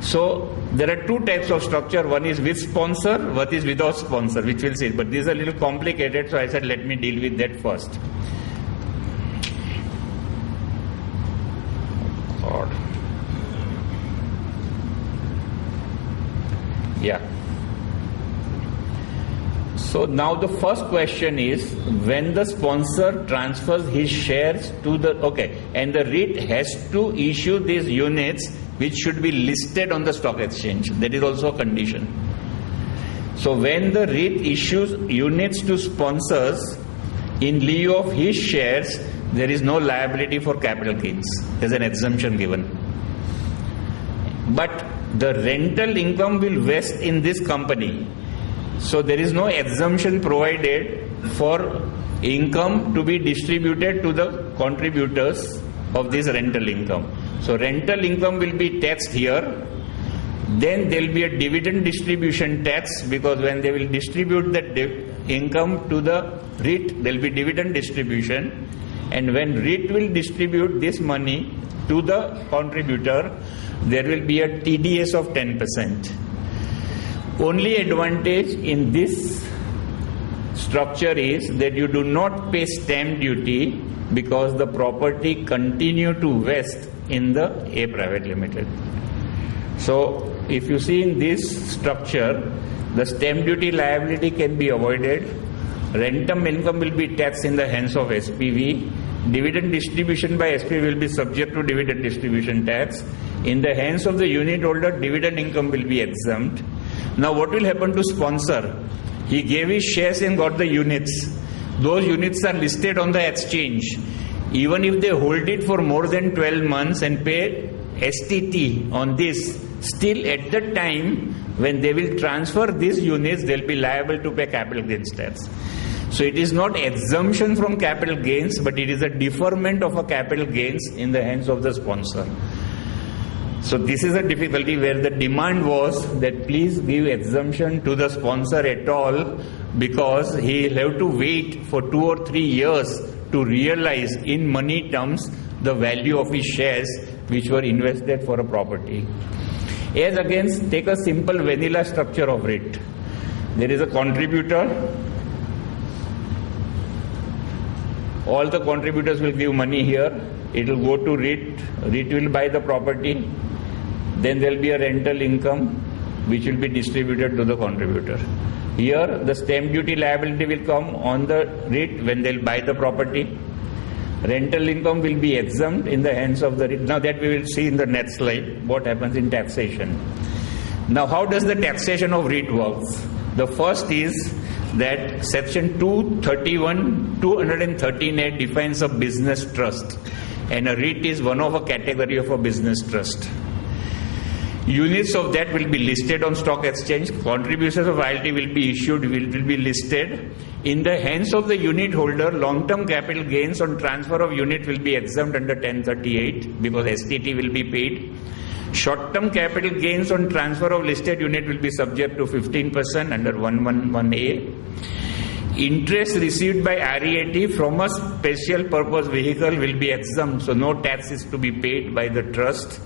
So there are two types of structure. One is with sponsor, one is without sponsor, which we'll see. But these are a little complicated, so I said let me deal with that first. God. Yeah. So now the first question is, when the sponsor transfers his shares to the, and the REIT has to issue these units which should be listed on the stock exchange. That is also a condition. So when the REIT issues units to sponsors in lieu of his shares, there is no liability for capital gains. There's an exemption given. But the rental income will vest in this company. So there is no exemption provided for income to be distributed to the contributors of this rental income. So rental income will be taxed here. Then there will be a dividend distribution tax, because when they will distribute that income to the REIT, there will be dividend distribution. And when REIT will distribute this money to the contributor, there will be a TDS of 10%. Only advantage in this structure is that you do not pay stamp duty because the property continue to vest in the A Private Limited. So if you see in this structure, the stamp duty liability can be avoided. Rental income will be taxed in the hands of SPV. Dividend distribution by SPV will be subject to dividend distribution tax. In the hands of the unit holder, dividend income will be exempt. Now what will happen to sponsor? He gave his shares and got the units. Those units are listed on the exchange. Even if they hold it for more than 12 months and pay STT on this, still at the time when they will transfer these units, they will be liable to pay capital gains tax. So it is not exemption from capital gains, but it is a deferment of a capital gains in the hands of the sponsor. So this is a difficulty where the demand was that please give exemption to the sponsor at all, because he will have to wait for 2 or 3 years to realize in money terms the value of his shares which were invested for a property. As against, take a simple vanilla structure of REIT. There is a contributor. All the contributors will give money here. It will go to REIT. REIT will buy the property. Then there will be a rental income which will be distributed to the contributor. Here the stamp duty liability will come on the REIT when they will buy the property. Rental income will be exempt in the hands of the REIT. Now that we will see in the next slide what happens in taxation. Now how does the taxation of REIT works? The first is that section 213A defines a business trust, and a REIT is one of a category of a business trust. Units of that will be listed on stock exchange. Contributions of royalty will be issued, will be listed. In the hands of the unit holder, long-term capital gains on transfer of unit will be exempt under 1038 because STT will be paid. Short-term capital gains on transfer of listed unit will be subject to 15% under 111A. Interest received by REIT from a special purpose vehicle will be exempt, so no tax is to be paid by the trust.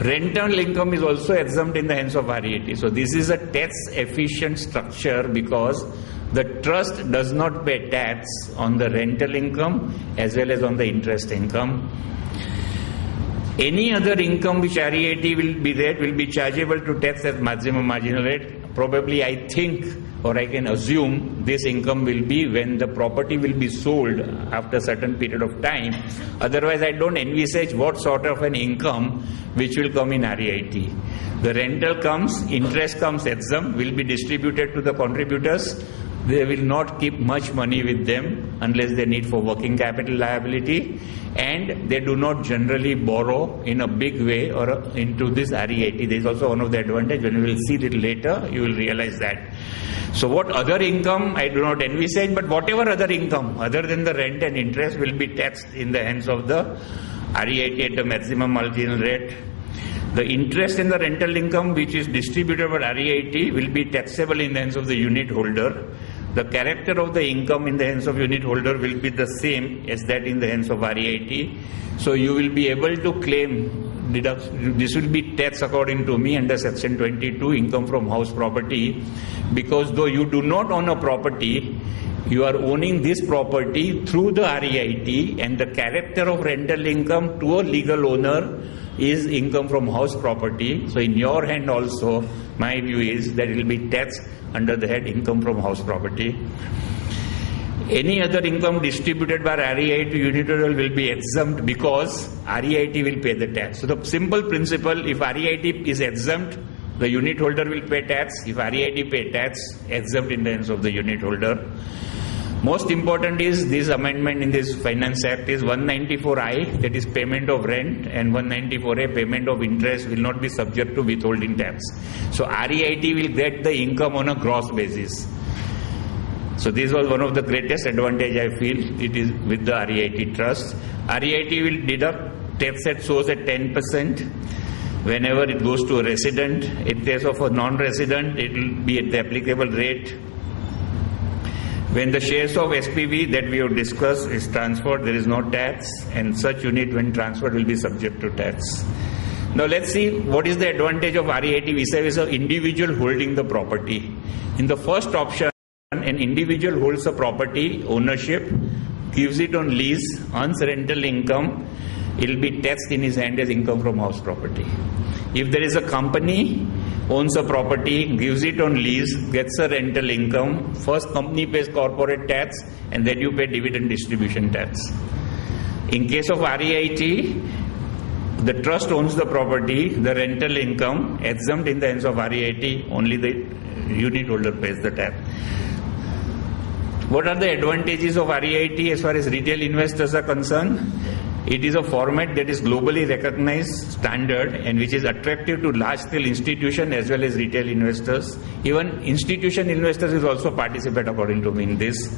Rental income is also exempt in the hands of REIT. So this is a tax efficient structure because the trust does not pay tax on the rental income as well as on the interest income. Any other income which REIT will be there will be chargeable to tax as maximum marginal rate. Probably I think or I can assume this income will be when the property will be sold after a certain period of time. Otherwise I don't envisage what sort of an income which will come in REIT. The rental comes, interest comes exempt, will be distributed to the contributors. They will not keep much money with them unless they need for working capital liability, and they do not generally borrow in a big way or into this REIT. There is also one of the advantage. When we will see it later, you will realize that. So what other income I do not envisage, but whatever other income other than the rent and interest will be taxed in the hands of the REIT at the maximum marginal rate. The interest in the rental income which is distributed by REIT will be taxable in the hands of the unit holder. the character of the income in the hands of unit holder will be the same as that in the hands of REIT. So you will be able to claim this will be taxed according to me under section 22, income from house property, because though you do not own a property, you are owning this property through the REIT, and the character of rental income to a legal owner is income from house property. So in your hand also, my view is that it will be taxed under the head income from house property. Any other income distributed by REIT to unit holder will be exempt because REIT will pay the tax. So the simple principle, if REIT is exempt, the unit holder will pay tax. If REIT pay tax, exempt in the hands of the unit holder. Most important is this amendment in this Finance Act is 194I, that is payment of rent, and 194A, payment of interest, will not be subject to withholding tax. So REIT will get the income on a gross basis. So this was one of the greatest advantage I feel it is with the REIT trust. REIT will deduct tax at source at 10% whenever it goes to a resident. In case of a non-resident, it will be at the applicable rate. When the shares of SPV that we have discussed is transferred, there is no tax, and such unit when transferred will be subject to tax. Now let's see what is the advantage of REIT vis-a-vis an individual holding the property. In the first option, an individual holds a property, ownership, gives it on lease, earns rental income, it will be taxed in his hand as income from house property. If there is a company, owns a property, gives it on lease, gets a rental income, first company pays corporate tax, and then you pay dividend distribution tax. In case of REIT, the trust owns the property, the rental income, exempt in the hands of REIT, only the unit holder pays the tax. What are the advantages of REIT as far as retail investors are concerned? It is a format that is globally recognized standard and which is attractive to large-scale institutions as well as retail investors. Even institution investors will also participate according to me in this.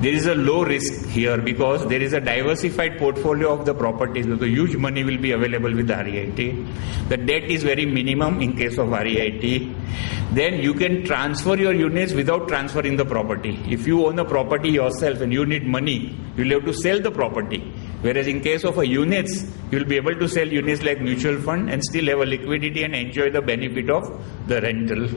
There is a low risk here because there is a diversified portfolio of the properties. So huge money will be available with the REIT. The debt is very minimum in case of REIT. Then you can transfer your units without transferring the property. If you own a property yourself and you need money, you will have to sell the property. Whereas in case of a units, you will be able to sell units like mutual fund and still have a liquidity and enjoy the benefit of the rental.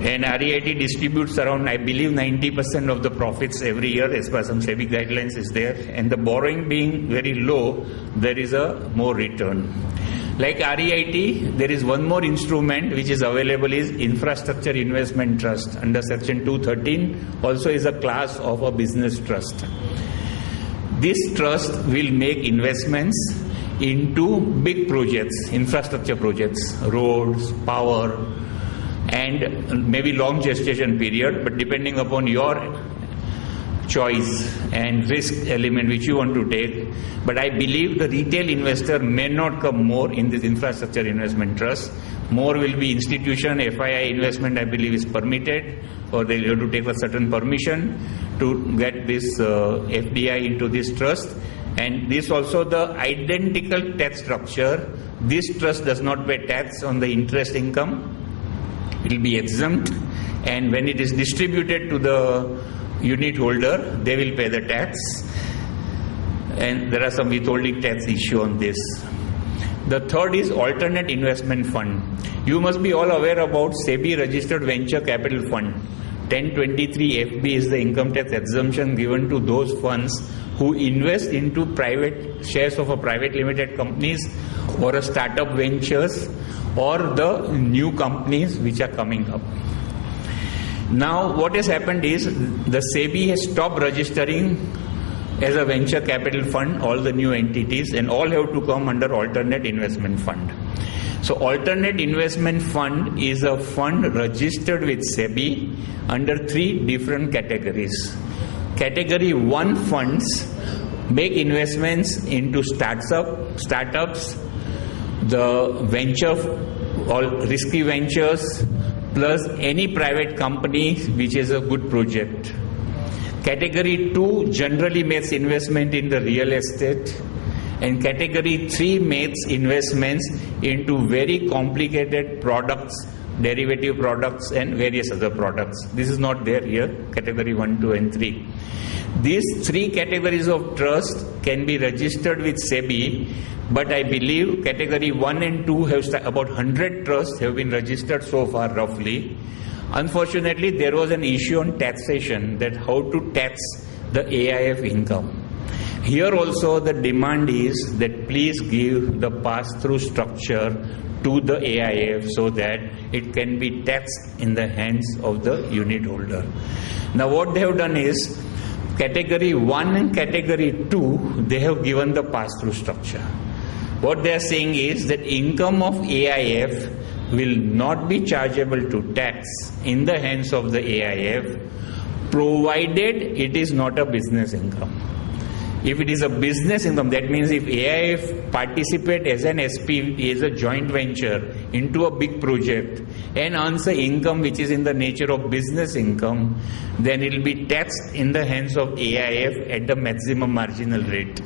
And REIT distributes around, I believe, 90% of the profits every year as per some SEBI guidelines is there. And the borrowing being very low, there is a more return. Like REIT, there is one more instrument which is available is Infrastructure Investment Trust under section 213, also is a class of a business trust. This trust will make investments into big projects, infrastructure projects, roads, power, and maybe long gestation period, but depending upon your choice and risk element which you want to take. But I believe the retail investor may not come more in this infrastructure investment trust. More will be institution, FII investment I believe is permitted, or they have to take a certain permission to get this FDI into this trust. And this also the identical tax structure. This trust does not pay tax on the interest income. It will be exempt, and when it is distributed to the unit holder, they will pay the tax, and there are some withholding tax issue on this. The third is alternate investment fund. You must be all aware about SEBI registered venture capital fund. 1023 FB is the income tax exemption given to those funds who invest into private shares of a private limited companies or a startup ventures or the new companies which are coming up. Now what has happened is the SEBI has stopped registering as a venture capital fund all the new entities, and all have to come under alternate investment fund. So alternate investment fund is a fund registered with SEBI under 3 different categories. Category 1 funds make investments into startups, the venture or risky ventures, plus any private company which is a good project. Category 2 generally makes investment in the real estate, and category 3 makes investments into very complicated products derivative products and various other products. This is not there here, category 1, 2 and 3. These 3 categories of trust can be registered with SEBI, but I believe category 1 and 2 have about 100 trusts have been registered so far roughly. Unfortunately, there was an issue on taxation, that how to tax the AIF income. Here also the demand is that please give the pass-through structure to the AIF so that it can be taxed in the hands of the unit holder. Now what they have done is, category 1 and category 2, they have given the pass-through structure. What they are saying is that income of AIF will not be chargeable to tax in the hands of the AIF, provided it is not a business income. If it is a business income, that means if AIF participate as an SP, as a joint venture into a big project and earns an income which is in the nature of business income, then it will be taxed in the hands of AIF at the maximum marginal rate.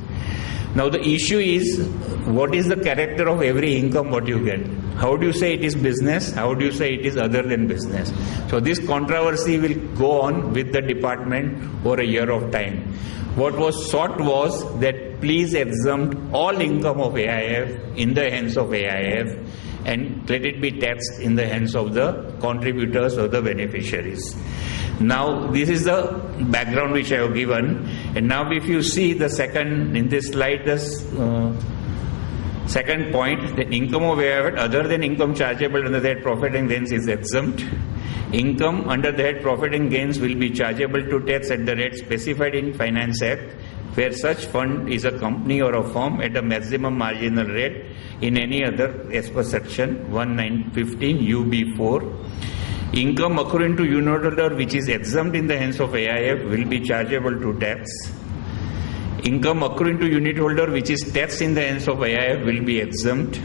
Now the issue is, what is the character of every income what you get? How do you say it is business? How do you say it is other than business? So this controversy will go on with the department for a year of time. What was sought was that please exempt all income of AIF in the hands of AIF and let it be taxed in the hands of the contributors or the beneficiaries. Now this is the background which I have given, and now if you see the second in this slide, this second point, the income of AIF other than income chargeable under the head profit and gains is exempt. Income under the head profit and gains will be chargeable to tax at the rate specified in Finance Act, where such fund is a company or a firm at a maximum marginal rate in any other as per section 1915 UB4. Income accruing to unit holder which is exempt in the hands of AIF will be chargeable to tax. Income accruing to unit holder which is taxed in the hands of AIF will be exempt.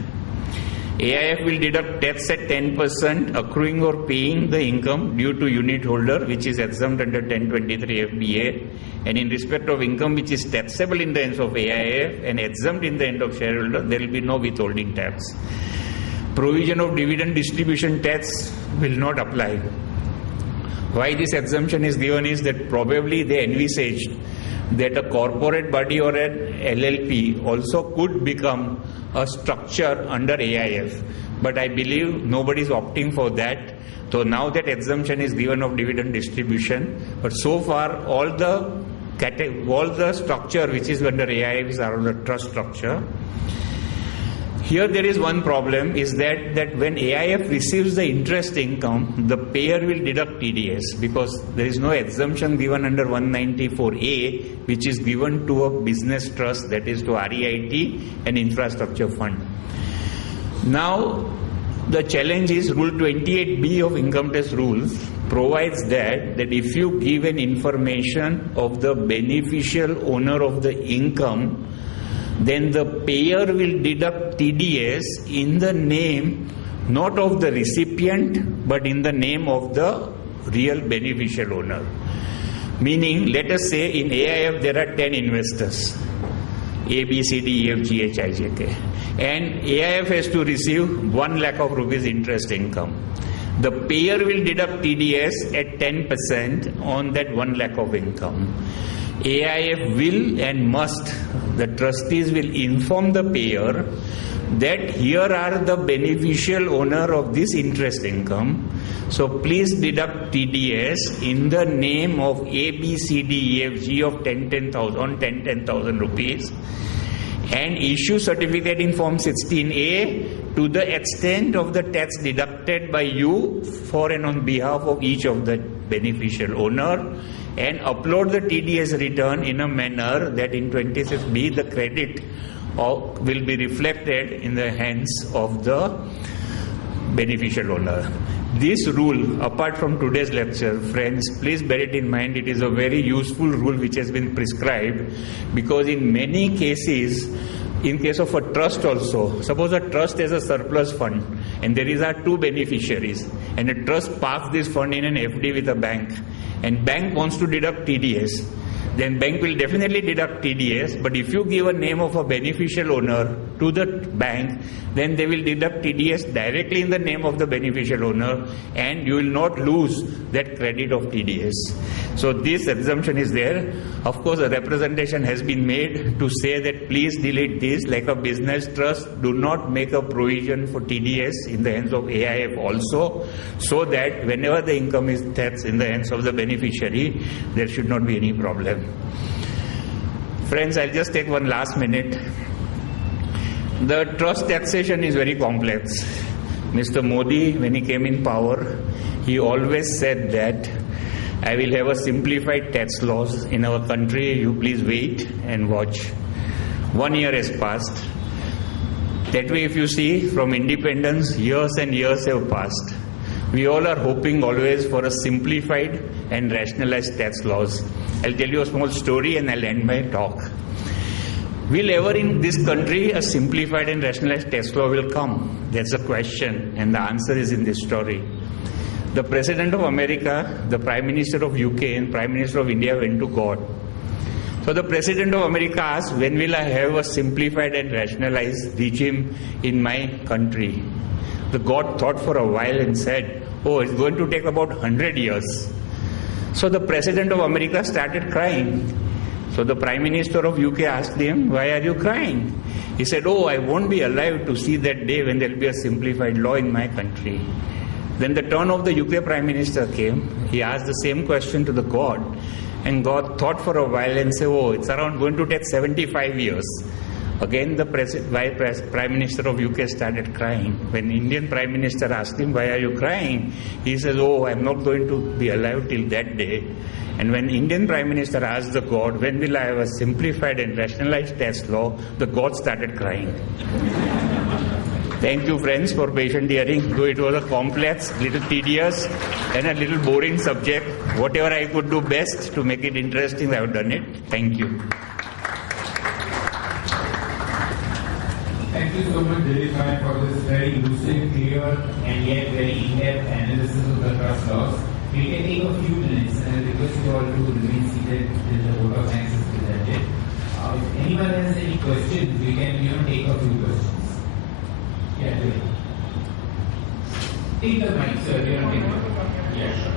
AIF will deduct tax at 10% accruing or paying the income due to unit holder which is exempt under 1023 FBA, and in respect of income which is taxable in the hands of AIF and exempt in the hand of shareholder, there will be no withholding tax. Provision of dividend distribution tax will not apply. Why this exemption is given is that probably they envisaged that a corporate body or an LLP also could become a structure under AIF. But I believe nobody is opting for that. So now that exemption is given of dividend distribution. But so far all the structure which is under AIFs are under trust structure. Here there is one problem is that when AIF receives the interest income, the payer will deduct TDS because there is no exemption given under 194A which is given to a business trust, that is to REIT and infrastructure fund. Now the challenge is Rule 28B of income tax rules provides that if you give an information of the beneficial owner of the income, then the payer will deduct TDS in the name not of the recipient but in the name of the real beneficial owner. Meaning, let us say in AIF there are 10 investors, A, B, C, D, E, F, G, H, I, J, K, and AIF has to receive 1 lakh of rupees interest income. The payer will deduct TDS at 10% on that 1 lakh of income. AIF will and must, the trustees will inform the payer that here are the beneficial owner of this interest income. So please deduct TDS in the name of A, B, C, D, E, F, G of 10,000 rupees and issue certificate in Form 16A to the extent of the tax deducted by you for and on behalf of each of the beneficial owner, and upload the TDS return in a manner that in 26B the credit will be reflected in the hands of the beneficial owner. This rule, apart from today's lecture, friends, please bear it in mind, it is a very useful rule which has been prescribed, because in many cases, in case of a trust also, suppose a trust has a surplus fund and there are 2 beneficiaries and a trust parks this fund in an FD with a bank and bank wants to deduct TDS. then bank will definitely deduct TDS. But if you give a name of a beneficial owner to the bank, then they will deduct TDS directly in the name of the beneficial owner, and you will not lose that credit of TDS. So this assumption is there. Of course, a representation has been made to say that please delete this. Like a business trust, do not make a provision for TDS in the hands of AIF also, so that whenever the income is taxed in the hands of the beneficiary, there should not be any problem. Friends, I'll just take one last minute. The trust taxation is very complex. Mr. Modi, when he came in power, he always said that I will have a simplified tax laws in our country. You please wait and watch. 1 year has passed. That way, if you see, from independence, years and years have passed. We all are hoping always for a simplified and rationalized tax laws. I'll tell you a small story and I'll end my talk. Will ever in this country a simplified and rationalized tax law will come? That's the question, and the answer is in this story. The President of America, the Prime Minister of UK and Prime Minister of India went to God. So the President of America asked, when will I have a simplified and rationalized regime in my country? The God thought for a while and said, oh, it's going to take about 100 years. So the President of America started crying. So the Prime Minister of UK asked him, why are you crying? He said, oh, I won't be alive to see that day when there will be a simplified law in my country. Then the turn of the UK Prime Minister came. He asked the same question to the God. And God thought for a while and said, oh, it's around going to take 75 years. Again, the Prime Minister of UK started crying. When Indian Prime Minister asked him, why are you crying? He says, oh, I'm not going to be alive till that day. And when Indian Prime Minister asked the God, when will I have a simplified and rationalized tax law, the God started crying. Thank you, friends, for patient hearing. Though it was a complex, little tedious, and a little boring subject, whatever I could do best to make it interesting, I have done it. Thank you. Thank you so much, Dilip, for this very lucid, clear, and yet very in-depth analysis of the trust laws. We can take a few minutes, and I request you all to remain seated till the vote of thanks is presented. If anyone has any questions, we can take a few questions. Yeah, Dilip. Take the mic, sir. Yeah, sure.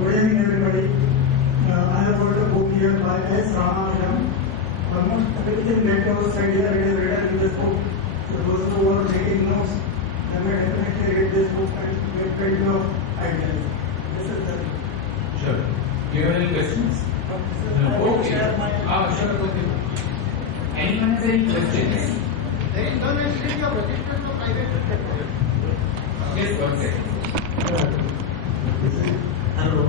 Good evening, everybody. I have got a book here by S. Ramanujam. Almost everything that was said here is written in this book. So those who are taking notes, they may definitely read this book and get plenty of ideas. This is the. Sure. Do you have any questions? No. Okay. Sure. Okay. Anyone has any questions? There is no necessity of registration of private sector. Yes, one second. Hello.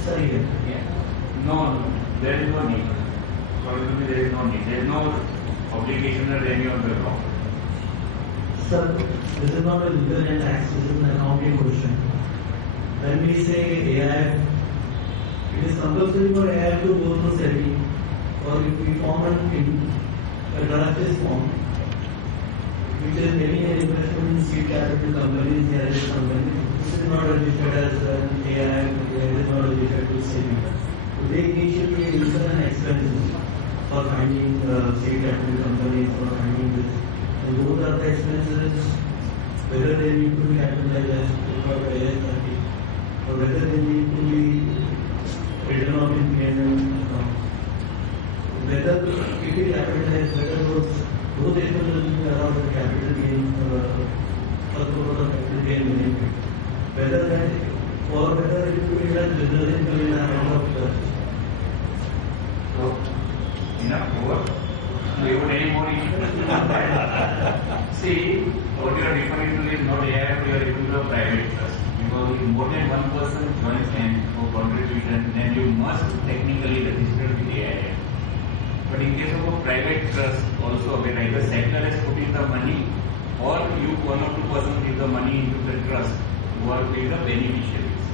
Sorry. Yeah. No, there is no need. Probably there is no need. There is no obligation or any of the law. Sir, this is not a legal and tax, this is an accounting question. When we say AIF, it is compulsory for AIF to go through SEBI, or if we form a draft is formed, which is any investment in seed capital companies, AIF companies, this is not registered as an AIF, it is not registered to SEBI. So they initially incur an expenses for finding seed capital companies, for finding this. And those are the expenses, whether they need to be capitalized as AS30, or whether they need to be written off in P&L account. Whether if we capitalize, whether those expenses will be around the capital gain, first of all, the capital gain benefit. Whether that, or whether it will be as business income in the hand of trust. So, enough over. Do you want any more issues? See, what you are referring to is not AIF, you are referring to a private trust. Because if more than one person joins in for contribution, then you must technically register with AIF. But in case of a private trust, also when either sector has put in the money, or you one or two persons give the money into the trust, who are being the beneficiaries.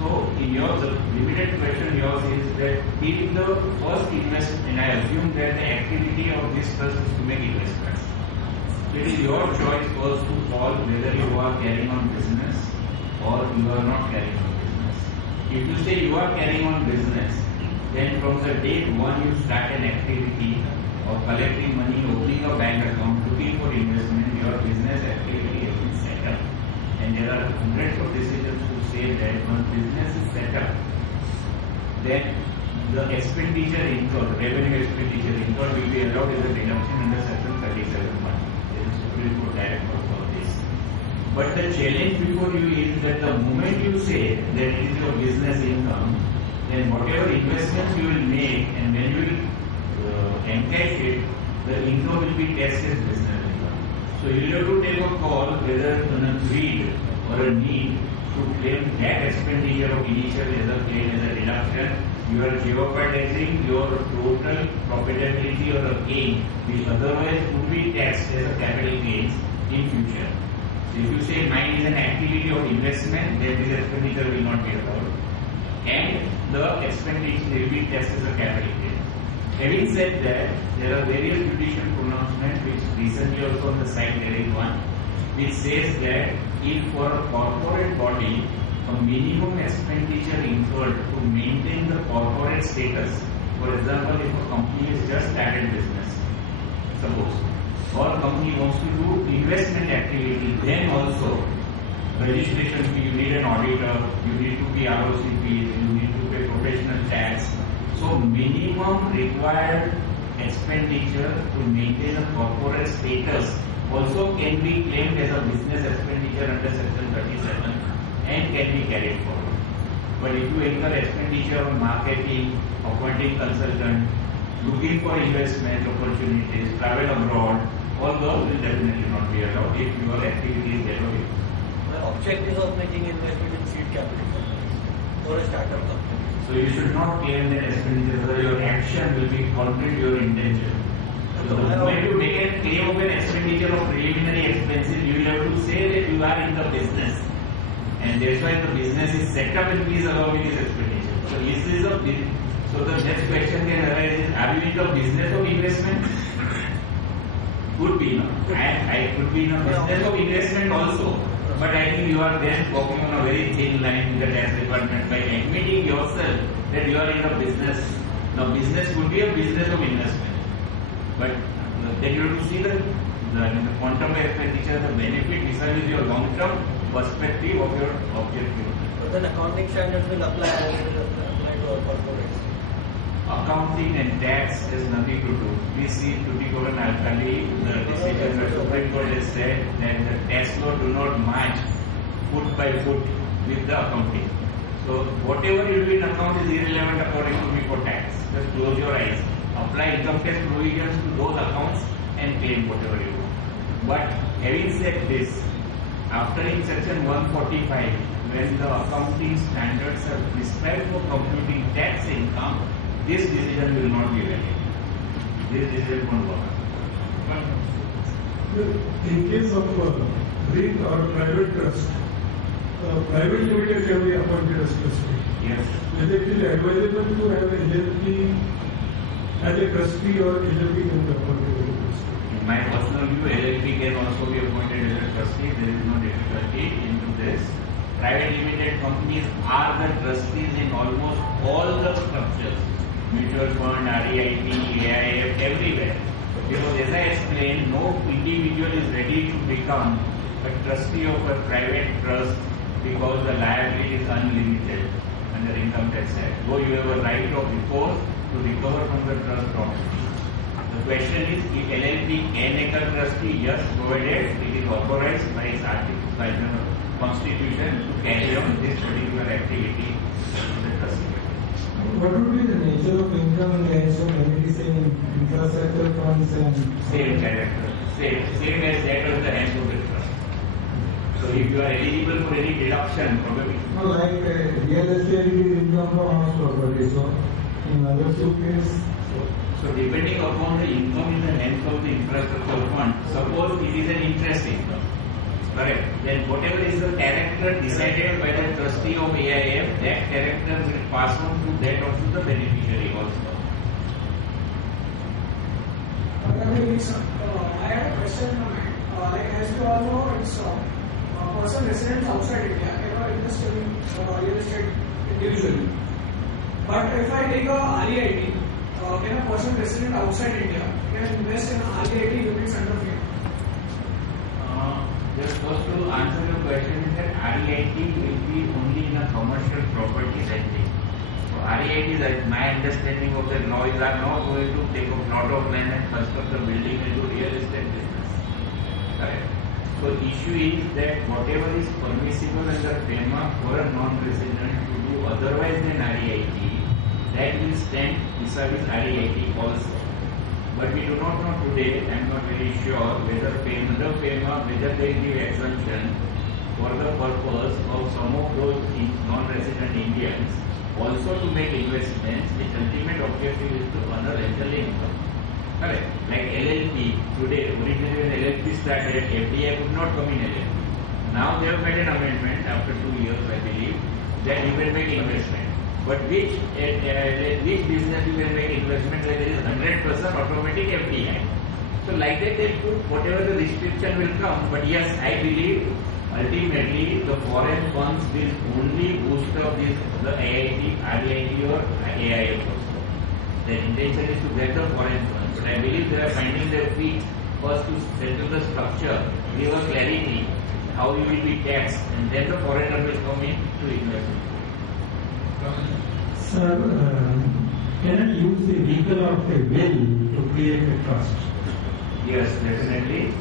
So, in your limited question, yours is that if the first investment, and I assume that the activity of this trust is to make investments. It is your choice first to call whether you are carrying on business or you are not carrying on business. If you say you are carrying on business, then from the day one you start an activity of collecting money, opening a bank account, looking for investment, your business activity has been set up. And there are hundreds of decisions who say that once business is set up, then the expenditure incurred, revenue expenditure incurred will be allowed as a deduction under Section 37(1). There is Supreme Court direct for this. But the challenge before you is that the moment you say that it is your business income, then whatever investments you will make and when you will encash it, the income will be taxed as business income. So you have to take a call whether on a need or a need to claim that expenditure of initial as a claim as a deduction. You are jeopardizing your total profitability or a gain which otherwise would be taxed as a capital gains in future. So if you say mine is an activity of investment, then this expenditure will not be allowed. And the expenditure will be taxed as a capital gain. Having said that, there are various judicial pronouncements which recently also on the site there is one which says that if for a corporate body a minimum expenditure incurred to maintain the corporate status, for example if a company has just started business, suppose, or a company wants to do investment activity, then also registration fee, you need an auditor, you need to pay ROC fees, you need to pay professional tax. So minimum required expenditure to maintain a corporate status also can be claimed as a business expenditure under Section 37 and can be carried forward. But if you incur expenditure on marketing, appointing consultant, looking for investment opportunities, travel abroad, all those will definitely not be allowed if your activity is that way. The objective of making investment in seed capital companies or a startup company. So you should not claim that expenditure, whether your action will be contrary to your intention. So the moment you make a claim of an expenditure of preliminary expenses, you will have to say that you are in the business. And that's why the business is set up and please allow me this expenditure. So this is a so the next question can arise is, are you in the business of investment? Could be, no? I could be in a business of investment also. But I think you are then walking on a very thin line in the tax department by admitting yourself that you are in a business. Now business could be a business of investment. But then you have to see the quantum of expenditure, the benefit vis-a-vis your long-term perspective of your objective. But then accounting standards will apply to all corporates. Accounting and tax has nothing to do. We see Tuticorin and Lakhani, the decision where Supreme Court has said that the tax law do not match foot by foot with the accounting. So whatever you do in account is irrelevant according to me for tax. Just close your eyes. Apply income tax provisions to those accounts and claim whatever you want. But having said this, after in Section 145, when the accounting standards are prescribed for computing tax income, this decision will not be valid. This decision won't work. In case of REIT or private trust, private limited can be appointed as trustee. Yes. Is it really advisable to have a LLP as a trustee or LLP can be appointed as a trustee? In my personal view, LLP can also be appointed as a trustee. There is no difficulty into this. Private limited companies are the trustees in almost all the structures. Mutual fund, REIT, AIF, everywhere. Because as I explained, no individual is ready to become a trustee of a private trust because the liability is unlimited under Income Tax Act. Though you have a right of recourse to recover from the trust property. The question is, if LLP can make a trustee? Yes, provided it is authorized by its article, by the Constitution to carry on this particular activity of the trustee. What would be the nature of income in case of saying infrastructure funds and same character, same as that of the hands of the trust. So if you are eligible for any deduction, probably. No, like real estate is income from house property. So in other cases. So depending upon the income in the hands of the infrastructure fund, suppose it is an interest income. Correct. Then whatever is the character decided by the trustee of AIF, that character will pass on to that of the beneficiary also. I had a question. Like as you all know, it's a person resident outside India. invest in real estate individually. But if I take a REIT, can a person resident outside India can invest in REIT units under FAME? Just first to answer your question is that REIT will be only in a commercial property lending. So REIT is, my understanding of the law is, are not going to take a plot of land and construct a building into real estate business. Correct. So issue is that whatever is permissible under FEMA for a non-resident to do otherwise than REIT, that will stand vis-a-vis REIT also. But we do not know today, I am not very sure whether under FEMA, whether they give exemption for the purpose of some of those non-resident Indians also to make investments, which ultimate objective is to earn a rental income. Correct. Like LLP, today, originally when LLP started, FDI could not come in LLP. Now they have made an amendment after 2 years, I believe, that you can make investment. But which business you can make investment where there is 100% automatic FDI. So like that they put whatever the restriction will come. But yes, I believe ultimately the foreign funds will only boost up the AIT, REIT or AIF also. The intention is to get the foreign funds. But I believe they are finding their feet first to settle the structure, give a clarity how you will be taxed, and then the foreigner will come in to invest. Sir, can I use the vehicle of a will to create a trust? Yes, definitely.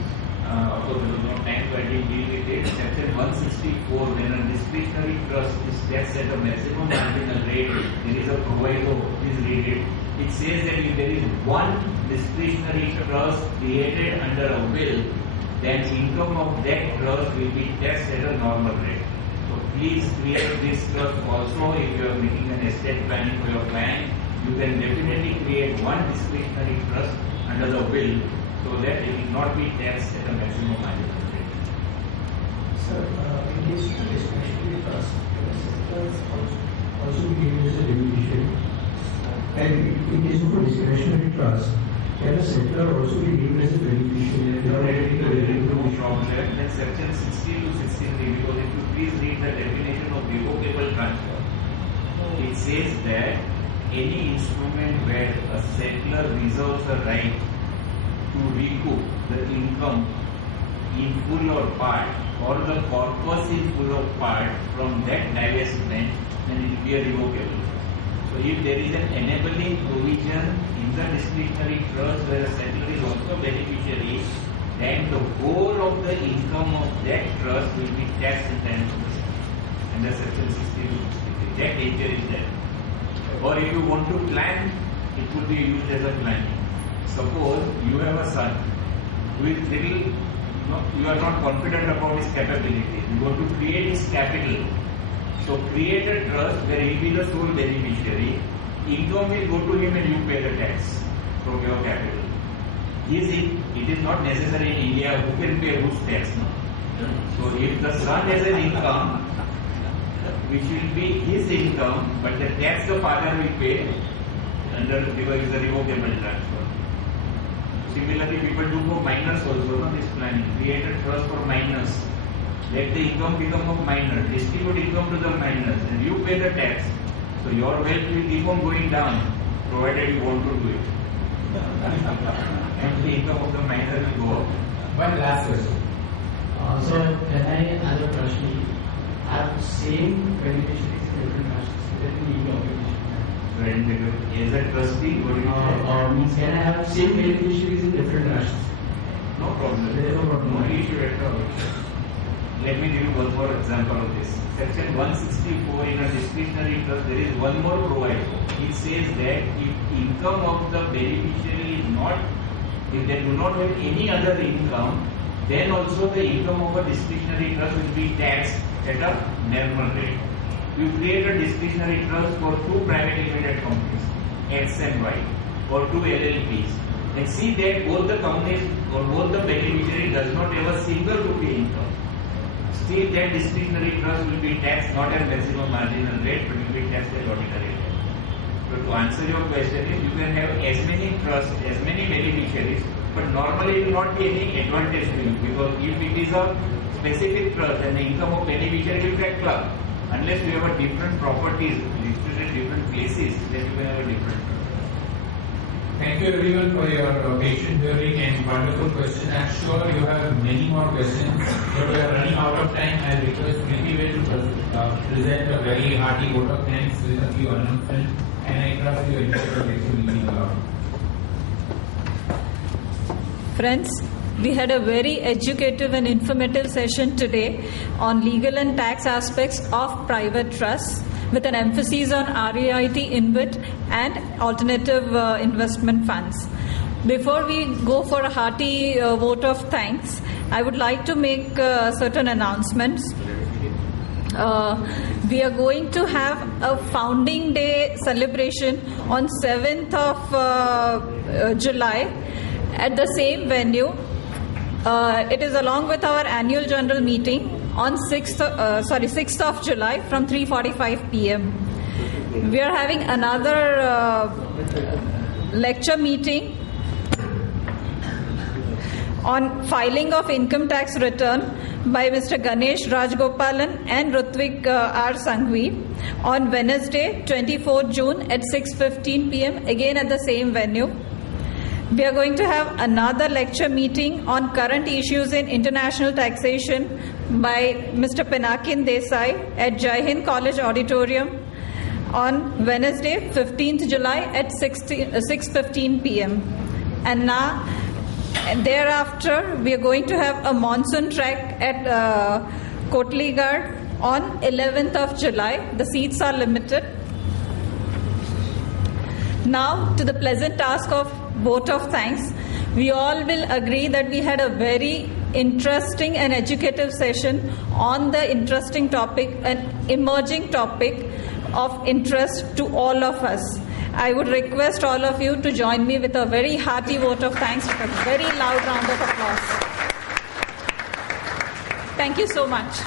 Of course, there was no time to deal with it. Section 164, when a discretionary trust is taxed at a maximum marginal rate, there is a proviso, please read it. It says that if there is one discretionary trust created under a will, then income of that trust will be taxed at a normal rate. So please create this trust also. If you are making an estate planning for your client, you can definitely create one discretionary trust under the will so that it will not be taxed at a maximum marginal rate. Sir, in case of discretionary trust, also be given as a beneficiary. And in case of a discretionary trust, can a settler also be given as a beneficiary? That's section 60 to 63, because if you please read the definition of revocable transfer, it says that any instrument where a settler reserves a right to recoup the income in full or part, or the corpus in full or part from that divestment, then it will be a revocable. So if there is an enabling provision in the discretionary trust where a settler is also beneficiary, then the whole of the income of that trust will be taxed in 10% under section 60 to 63. That nature is there. Or if you want to plan, it could be used as a planning. Suppose you have a son who is little, you are not confident about his capability. You want to create his capital. So create a trust where he will be the sole beneficiary. Income will go to him and you pay the tax from your capital. It is not necessary in India who can pay whose tax. No? So if the son has an income, which will be his income, but the tax the father will pay because it's a revocable transfer. Similarly, people do for minors also, not this planning. Create a trust for minors. Let the income become of minor, distribute income to the minors, and you pay the tax. So your wealth will keep on going down, provided you want to do it. And the income of the minor will go up. One last question. So can I add a question? Have same beneficiaries in different trusts? As a trustee, what do you say? Can I have same beneficiaries in different trusts? No problem. There is no issue at all. Let me give you one more example of this. Section 164 in a discretionary trust, there is one more proviso. It says that if income of the beneficiary is not, if they do not have any other income, then also the income of a discretionary trust will be taxed at a normal rate. You create a discretionary trust for two private limited companies, X and Y, or two LLPs, and see that both the companies or both the beneficiary does not have a single rupee income. Still, that discretionary trust will be taxed not at maximum marginal rate, but will be taxed at ordinary rate. So to answer your question, is you can have as many trusts, as many beneficiaries, but normally it will not be any advantage to you, because if it is a specific trust and the income of beneficiary will get clubbed, Unless we have a different properties, listed in different places, then we have a different. Thank you everyone for your patient hearing and wonderful questions. I'm sure you have many more questions, but we are running out of time. I request Prithvi to present a very hearty vote of thanks with a few announcements, and I trust you enjoy the lecture meeting a lot. Friends, we had a very educative and informative session today on legal and tax aspects of private trusts, with an emphasis on REIT, InvIT and alternative investment funds. Before we go for a hearty vote of thanks, I would like to make certain announcements. We are going to have a Founding Day celebration on 7th of July at the same venue. It is along with our annual general meeting on 6th of July from 3:45 p.m. We are having another lecture meeting on filing of income tax return by Mr. Ganesh Rajgopalan and Rutvik R. Sanghvi on Wednesday, 24 June at 6:15 p.m. again at the same venue. We are going to have another lecture meeting on current issues in international taxation by Mr. Pinakin Desai at Jai Hind College Auditorium on Wednesday, 15th July at 6:15 p.m. And now, thereafter, we are going to have a monsoon trek at Kotligad on 11th of July. The seats are limited. Now, to the pleasant task of vote of thanks. We all will agree that we had a very interesting and educative session on the interesting topic, an emerging topic of interest to all of us. I would request all of you to join me with a very hearty vote of thanks with a very loud round of applause. Thank you so much.